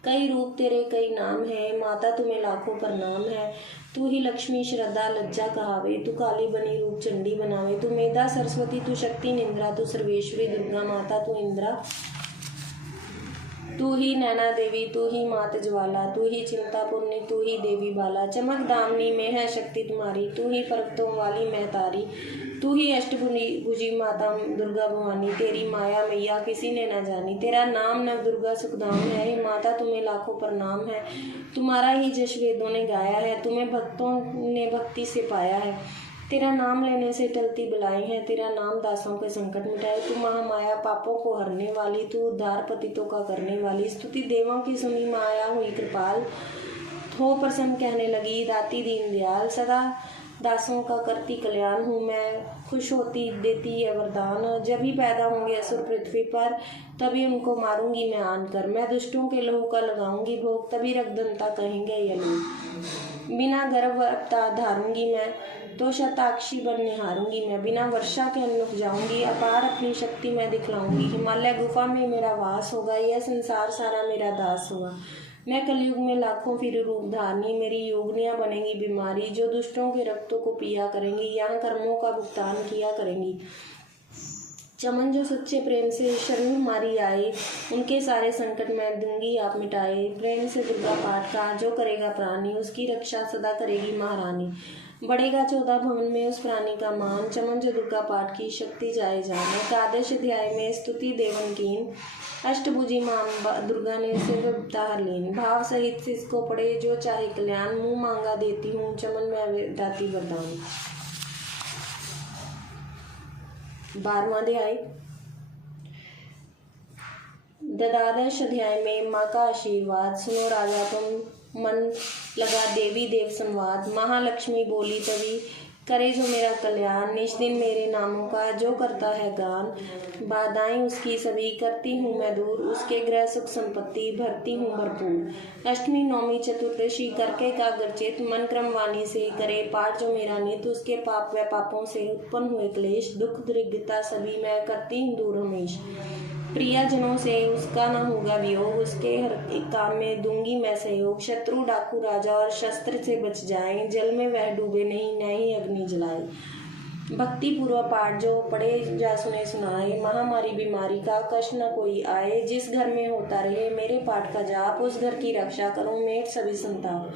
कई रूप तेरे कई नाम है, माता तुम्हें लाखों प्रणाम है। तू ही लक्ष्मी श्रद्धा लज्जा कहावे, तू काली बनी रूप चंडी बनावे। तू मेधा सरस्वती, तू शक्ति निंद्रा, तू सर्वेश्वरी दुर्गा माता, तू इंद्रा। तू ही नैना देवी, तू ही मात ज्वाला, तू ही चिंतापूर्णी, तू ही देवी बाला। चमक दामनी में है शक्ति तुम्हारी, तू ही पर्वतों वाली महतारी। तू ही अष्टभुजी माता दुर्गा भवानी, तेरी माया मैया किसी ने न जानी। तेरा नाम नव दुर्गा सुखधाम है, हे माता तुम्हें लाखों प्रणाम है। तुम्हारा ही जश वेदों ने गाया है, तुम्हें भक्तों ने भक्ति से पाया है। तेरा नाम लेने से टलती बलाएं हैं, तेरा नाम दासों के संकट मिटाए। तू महामाया पापों को हरने वाली, तू उद्धार पतितों का करने वाली। स्तुति देवों की सुनी माया हुई कृपाल, हो प्रसन्न कहने लगी दाती दीन दयाल। सदा दासों का करती कल्याण हूँ मैं, खुश होती देती है वरदान। जब भी पैदा होंगे असुर पृथ्वी पर, तभी उनको मारूंगी मैं आन कर। मैं दुष्टों के लहू का लगाऊंगी भोग, तभी रक्तदंता कहेंगे ये लोग। बिना गर्भ अवतार धारूंगी मैं, तो शताक्षी बन निहारूंगी मैं। बिना वर्षा के अन्न जाऊंगी, अपार अपनी शक्ति मैं दिखलाऊंगी। हिमालय गुफा में मेरा वास होगा, यह संसार सारा मेरा दास होगा। मैं कलयुग में लाखों फिर रूप धारनी, मेरी योगनियाँ बनेंगी बीमारी। जो दुष्टों के रक्तों को पिया करेंगी, यहाँ कर्मों का भुगतान किया करेंगी। चमन जो सच्चे प्रेम से शरण मारी आए, उनके सारे संकट मैं दूंगी आप मिटाए। प्रेम से दुर्गा पाठ का जो करेगा प्राणी, उसकी रक्षा सदा करेगी महारानी। बढ़ेगा 14 भवन में उस प्राणी का मान, चमन जो दुर्गा पाठ की शक्ति जाए जान। एकादश अध्याय में स्तुति देवन कीन, अष्टभुजी मां दुर्गा ने सिर तार लीन। भाव सहित इसको पढ़े जो चाहे कल्याण, मुंह मांगा देती हूँ चमन में दाती वरदान। 12वां अध्याय। द्वादश अध्याय में माँ का आशीर्वाद। सुनो राजा तुम, मन लगा देवी देव संवाद। महालक्ष्मी बोली तभी, करे जो मेरा कल्याण। निज दिन मेरे नामों का जो करता है गान, बाधाएं उसकी सभी करती हूँ मैं दूर। उसके गृह सुख संपत्ति भरती हूँ भरपूर। अष्टमी नौमी चतुर्दशी करके कागरचित, मन क्रम वाणी से करे पाठ जो मेरा नित। उसके पाप व पापों से उत्पन्न हुए क्लेश, दुख दरिद्रता सभी मैं करती हूँ दूर हमेश। प्रियजनों से उसका न होगा वियोग, उसके हर एक काम में दूंगी मैं सहयोग। शत्रु डाकू राजा और शस्त्र से बच जाएं, जल में वह डूबे नहीं, न ही अग्नि जलाए। भक्ति पूर्वक पाठ जो पढ़े जा सुने सुनाए, महामारी बीमारी का कष्ट न कोई आए। जिस घर में होता रहे मेरे पाठ का जाप, उस घर की रक्षा करूं मेट सभी संताप।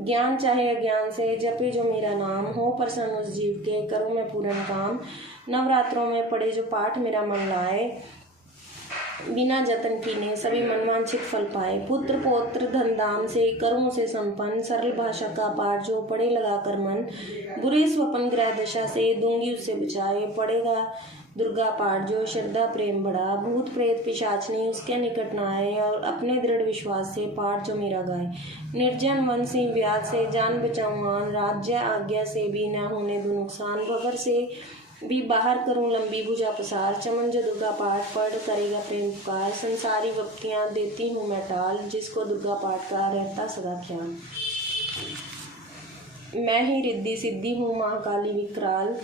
ज्ञान चाहे अज्ञान से जपे जो मेरा नाम, हो प्रसन्न उस जीव के करूं मैं पूर्ण काम। नवरात्रों में पढ़े जो पाठ मेरा मन लाए, बिना जतन कीने सभी मनवांछित फल पाए। पुत्र पौत्र धन धाम से करूं से संपन्न, सरल भाषा का पाठ जो पढ़े लगा कर मन। बुरे स्वपन ग्रह दशा से दूंगी उससे बचाए, पढ़ेगा दुर्गा पाठ जो श्रद्धा प्रेम बढ़ा, भूत प्रेत पिशाचनी उसके निकट न आए, और अपने दृढ़ विश्वास से पाठ जो मेरा गाए। निर्जन वन सिंह व्याध से जान बचाऊँ, राज्य आज्ञा से भी न होने दो नुकसान, भवर से भी बाहर करूं लंबी भुजा पसार, चमन जो दुर्गा पाठ पढ़ करेगा प्रेम पुकार, संसारी वक्तियाँ देती हूँ मैं टाल, जिसको दुर्गा पाठ का रहता सदा ख्याल। मैं ही रिद्धि सिद्धि हूँ महाकाली विकराल,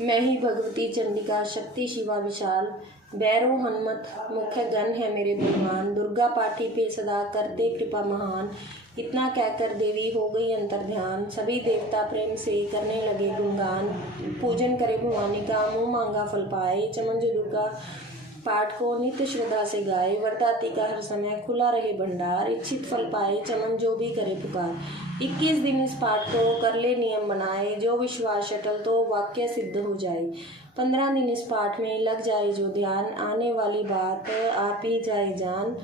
मैं ही भगवती चंडिका शक्ति शिवा विशाल, भैरव हनुमत मुख्य गण है मेरे बलवान, दुर्गा पाठी पे सदा करते कृपा महान। इतना कहकर देवी हो गई अंतर ध्यान, सभी देवता प्रेम से करने लगे गुणगान, पूजन करे भवानी का मुँह मांगा फल पाए, चमन जो दुर्गा पाठ को नित्य श्रद्धा से गाए, वरदाती का हर समय खुला रहे भंडार, इच्छित फल पाए चमन जो भी करे पुकार। 21 दिन इस पाठ को कर ले नियम बनाए, जो विश्वास अटल तो वाक्य सिद्ध हो जाए। 15 दिन इस पाठ में लग जाए जो ध्यान, आने वाली बात आप ही जाए जान।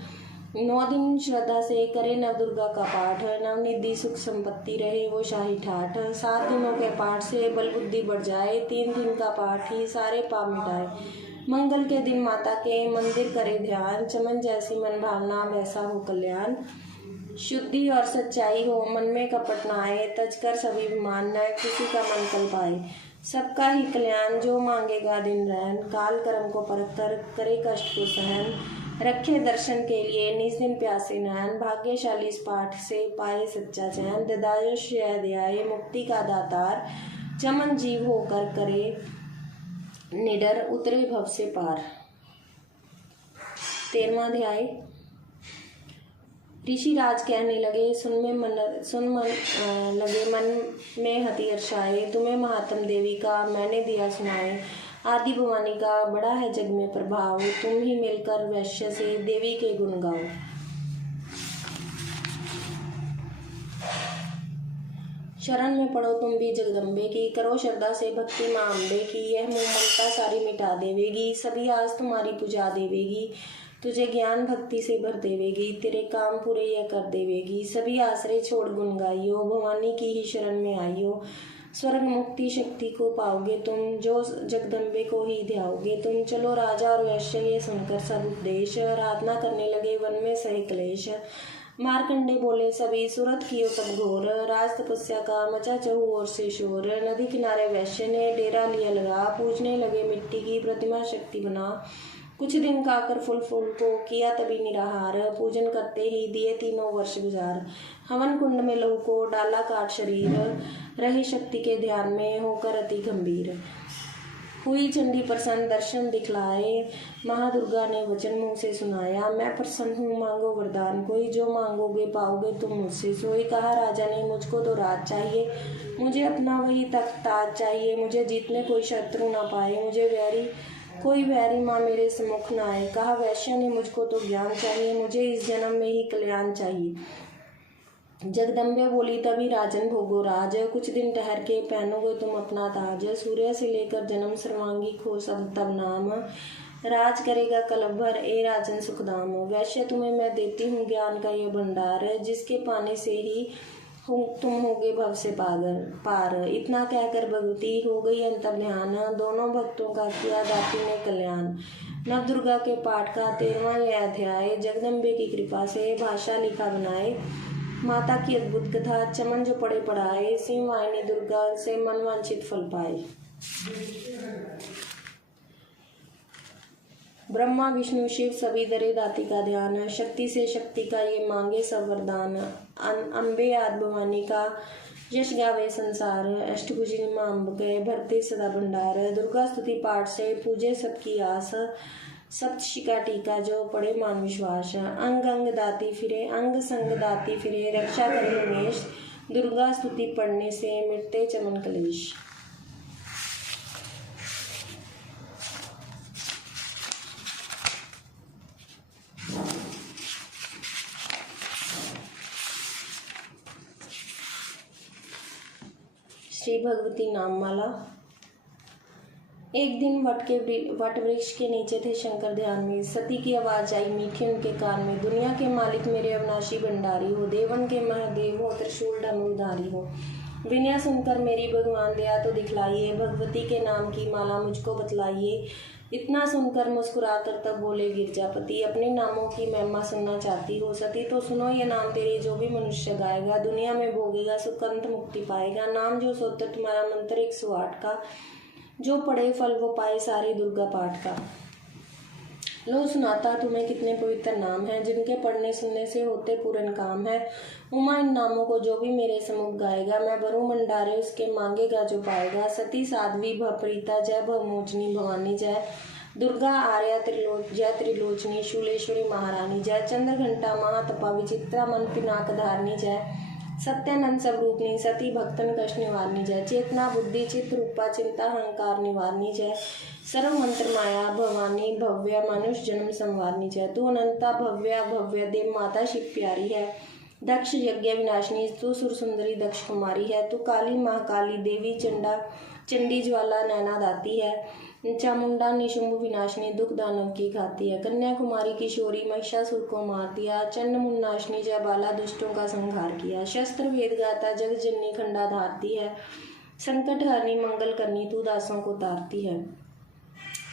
9 दिन श्रद्धा से करे नव दुर्गा का पाठ, नवनिधि सुख संपत्ति रहे वो शाही ठाठ। 7 दिनों के पाठ से बल बुद्धि बढ़ जाए, 3 दिन का पाठ ही सारे पाप मिटाए। मंगल के दिन माता के मंदिर करे ध्यान, चमन जैसी मन भावना वैसा हो कल्याण। शुद्धि और सच्चाई हो मन में कपट न आए, तज कर सभी विमान न किसी का मन कल पाए। सबका ही कल्याण जो मांगेगा दिन रैन, काल कर्म को परख कर करे कष्ट को सहन, रखे दर्शन के लिए निज दिन प्यासे नैन, भाग्यशाली इस पाठ से पाए सच्चा चैन। ददायुष दयाए मुक्ति का दातार, चमन जीव होकर करे निडर उतरे भव से पार। 13वां अध्याय। ऋषि राज कहने लगे सुन लगे मन में हति हर्षाए, तुम्हें महात्म देवी का मैंने दिया सुनाए, आदि भवानी का बड़ा है जग में प्रभाव, तुम ही मिलकर वैश्य से देवी के गुण गाओ। शरण में पड़ो तुम भी जगदम्बे की, करो श्रद्धा से भक्ति माँ अम्बे की, यह मोह ममता सारी मिटा देवेगी, सभी आज तुम्हारी पूजा देवेगी, तुझे ज्ञान भक्ति से भर देवेगी, तेरे काम पूरे यह कर देवेगी, सभी आश्रय छोड़ गुण गाइयो, भवानी की ही शरण में आइयो, स्वर्ग मुक्ति शक्ति को पाओगे तुम, जो जगदम्बे को ही ध्याओगे तुम। चलो राजा और वैश्य ये सुनकर सब उपदेश, आराधना करने लगे वन में सही क्लेश। मारकंडे बोले सभी सुरत कियो तब घोर, राज तपस्या का मचा चहु ओर से शोर। नदी किनारे वैश्य ने डेरा लिया लगा, पूजने लगे मिट्टी की प्रतिमा शक्ति बना। कुछ दिन काकर फूल को किया तभी निराहार, पूजन करते ही दिए 3 वर्ष गुजार। हवन कुंड में लहू को डाला काट शरीर, रहे शक्ति के ध्यान में होकर अति गंभीर। हुई चंडी प्रसन्न दर्शन दिखलाए, महादुर्गा ने वचन मुँह से सुनाया, मैं प्रसन्न हूँ मांगो वरदान कोई, जो मांगोगे पाओगे तुम मुझसे सोई। कहा राजा ने मुझको तो राज चाहिए, मुझे अपना वही तख्त ताज चाहिए, मुझे जीतने कोई शत्रु ना पाए, मुझे कोई वैरी माँ मेरे सम्मुख न आए। कहा वैश्य ने मुझको तो ज्ञान चाहिए, मुझे इस जन्म में ही कल्याण चाहिए। जगदम्बे बोली तभी राजन भोगो राज, कुछ दिन ठहर के पहनोगे तुम अपना ताज, सूर्य से लेकर जन्म सर्वांगी खो सब तब नाम, राज करेगा कलभ भर ए राजन सुखदाम। वैश्य तुम्हें मैं देती हूँ ज्ञान का ये भंडार, जिसके पाने से ही तुम होगे भव से पार। इतना कहकर भगवती हो गई अंतर ध्यान, दोनों भक्तों का किया दाती ने कल्याण। नव दुर्गा के पाठ का 13वां यह अध्याय, जगदम्बे की कृपा से भाषा लिखा बनाए, माता की अद्भुत कथा चमन जो पढ़े पढ़ाए, सिंह वाहिनी दुर्गा से मनवांछित फल पाए। ब्रह्मा विष्णु शिव सभी दरे दाती का ध्यान, शक्ति से शक्ति का ये मांगे सब वरदान। अम्बे आदि भवानी का यश गावे संसार, अष्टभुजिनी मां अम्ब गए भरते सदा भंडार। दुर्गा स्तुति पाठ से पूजे सबकी आस, सप्तशिका टीका जो पड़े मान विश्वास। अंग अंग दाती फिरे अंग संग दाती फिरे, रक्षा करे हमेश, दुर्गा स्तुति पढ़ने से मिटते चमन कलेश। श्री भगवती नाममाला। एक दिन वट वृक्ष के नीचे थे शंकर ध्यान में, सती की आवाज आई मीठी उनके कान में, दुनिया के मालिक मेरे अविनाशी भंडारी हो, देवन के महादेव हो, त्रिशूल धनुर्धारी हो, विनय सुनकर मेरी भगवान दया तो दिखलाइए, भगवती के नाम की माला मुझको बतलाइए। इतना सुनकर मुस्कुराकर तब बोले गिरजापति, अपने नामों की महिमा सुनना चाहती हो सती तो सुनो ये नाम तेरे जो भी मनुष्य गाएगा, दुनिया में भोगेगा सुख अंत मुक्ति पाएगा। नाम जो सोतर तुम्हारा मंत्र 108 का, जो पढ़े फल वो पाए सारे दुर्गा पाठ का। लो सुनाता तुम्हें कितने पवित्र नाम हैं, जिनके पढ़ने सुनने से होते पूर्ण काम है। उमा इन नामों को जो भी मेरे सम्मुख गाएगा, मैं भरूं भंडारे उसके मांगेगा जो पाएगा। सती साध्वी भवप्रीता जय भवमोचनी भवानी जय, दुर्गा आर्या जय त्रिलोचनी शूलेश्वरी महारानी जय, चंद्र घंटा महातपा विचित्रा मन पिनाक धारनी जय, सत्यानंद स्वरूपनी सती भक्तन कष्ट निवारनी जय, चेतना बुद्धि चित्त रूपा चिंता अहंकार निवारनी जय, सर्व मंत्र माया भवानी भव्य मनुष्य जन्म संवारनी जय। तू अनंता भव्य भव्य देव माता शिव प्यारी है, दक्ष यज्ञ विनाशिनी तू सुर सुंदरी दक्ष कुमारी है। तू काली महाकाली देवी चंडा चंडी ज्वाला नैना दाती है, चामुंडा निशुंभ विनाशिनी दुख दानव की खाती है। कन्याकुमारी किशोरी महिषासुर को मार दिया, चंड मुन्नाशिनी जय बाला दुष्टों का संहार किया। शस्त्र वेद गाता जग जननी खंडा धारती है, संकट हरनी मंगल करनी तू दासों को तारती है।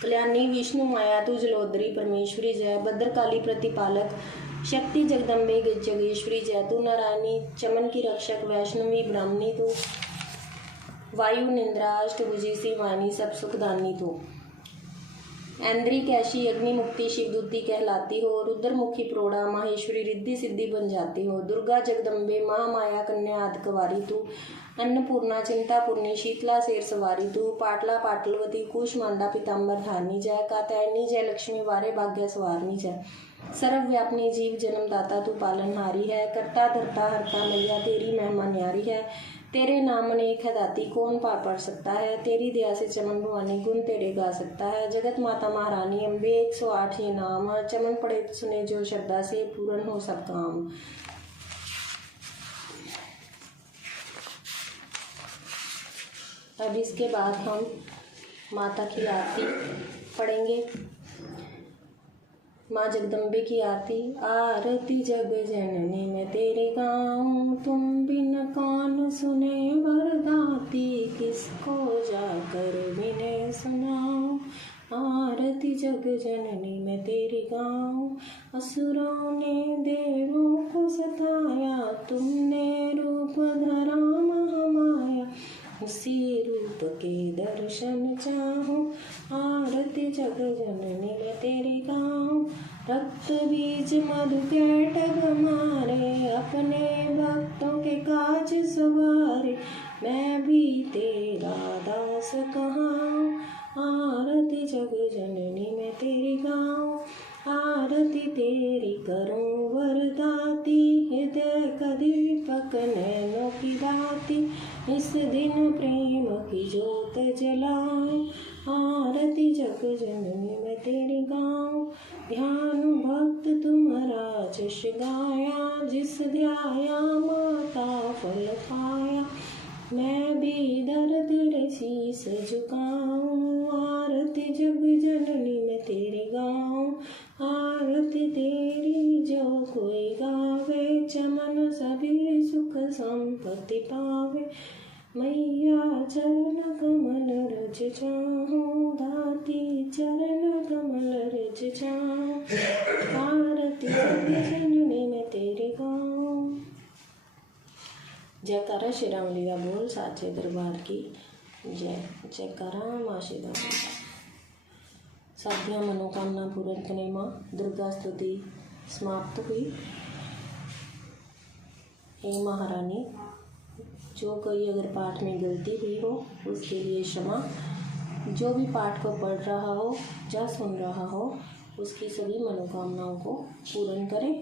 कल्याणी विष्णु माया तू जलोदरी परमेश्वरी जय, भद्रकाली प्रतिपालक शक्ति जगदम्बे जगेश्वरी जय। तू नारायणी चमन की रक्षक वैष्णवी ब्राह्मणी तू, वायु निंद्रा अष्टभुजी सी वाणी सब सुखदानी तू। ऐन्द्री कैशी अग्नि मुक्ति शिवदूती कहलाती हो, रुद्रमुखी प्रोढ़ा माहेश्वरी रिद्धि सिद्धि बन जाती हो। दुर्गा जगदम्बे महामाया कन्या आदि कवारी तू, अन्नपूर्णा चिंतापूर्णी शीतला शेर सवारी तू। पाटला पाटलवती कुशमांडा पीताम्बर धारनी जय, कात्यायनी जय लक्ष्मी वारे भाग्य सवारनी जय। सर्वव्यापनी जीव जन्मदाता तू पालनहारी है, करता धरता हरता मैया तेरी महिमा न्यारी है। तेरे नाम अनेक है दाती कौन पार पढ़ सकता है, तेरी दया से चमन भवानी गुण तेरे गा सकता है। जगत माता महारानी अम्बे 108 ये नाम, चमन पढ़े सुने जो श्रद्धा से पूर्ण हो सब काम। अब इसके बाद हम माता की आरती पढ़ेंगे। माँ जगदम्बे की आरती। आरती जग जननी मैं तेरे गाऊं, तुम बिन कौन सुने वरदाती, किसको जाकर बिने सुनाऊं। आरती जग जननी मैं तेरी गाऊं, असुरों ने देवों को सताया, तुमने रूप धरा महामाया, उसी रूप के दर्शन चाहूं। आरती जग जननी मैं तेरी गाऊं, रक्त बीज मधु के टग मारे, अपने भक्तों के काज सवारे, मैं भी तेरा दास कहाऊं। आरती जग जननी मैं तेरी गाऊं, आरती तेरी करूं वरदाती, हृदय का दीपक नैनों की बाती, इस दिन प्रेम की ज्योत जलाऊं। आरती जग जननी मैं तेरी गाऊं, ध्यान भक्त तुम्हारा जश गाया, जिस ध्याया माता फल पाया, मैं भी दर तेरे शीस झुकाऊं। आरती जग जननी मैं तेरी गाऊं, आरती तेरी जो कोई गावे, चमन सभी सुख संपत्ति पावे। मैया चरण कमल रज चाहूं, दाती चरण कमल रज चाहूं। आरती जग जननी मैं तेरी गाऊं। जयकारा श्री राम लीला बोल साचे दरबार की जय। जयकारा माँ श्री राम। साधियाँ मनोकामना पूर्ण करने माँ दुर्गा स्तुति समाप्त हुई। हे महारानी, जो कोई अगर पाठ में गलती हुई हो उसके लिए क्षमा, जो भी पाठ को पढ़ रहा हो या सुन रहा हो उसकी सभी मनोकामनाओं को पूर्ण करें।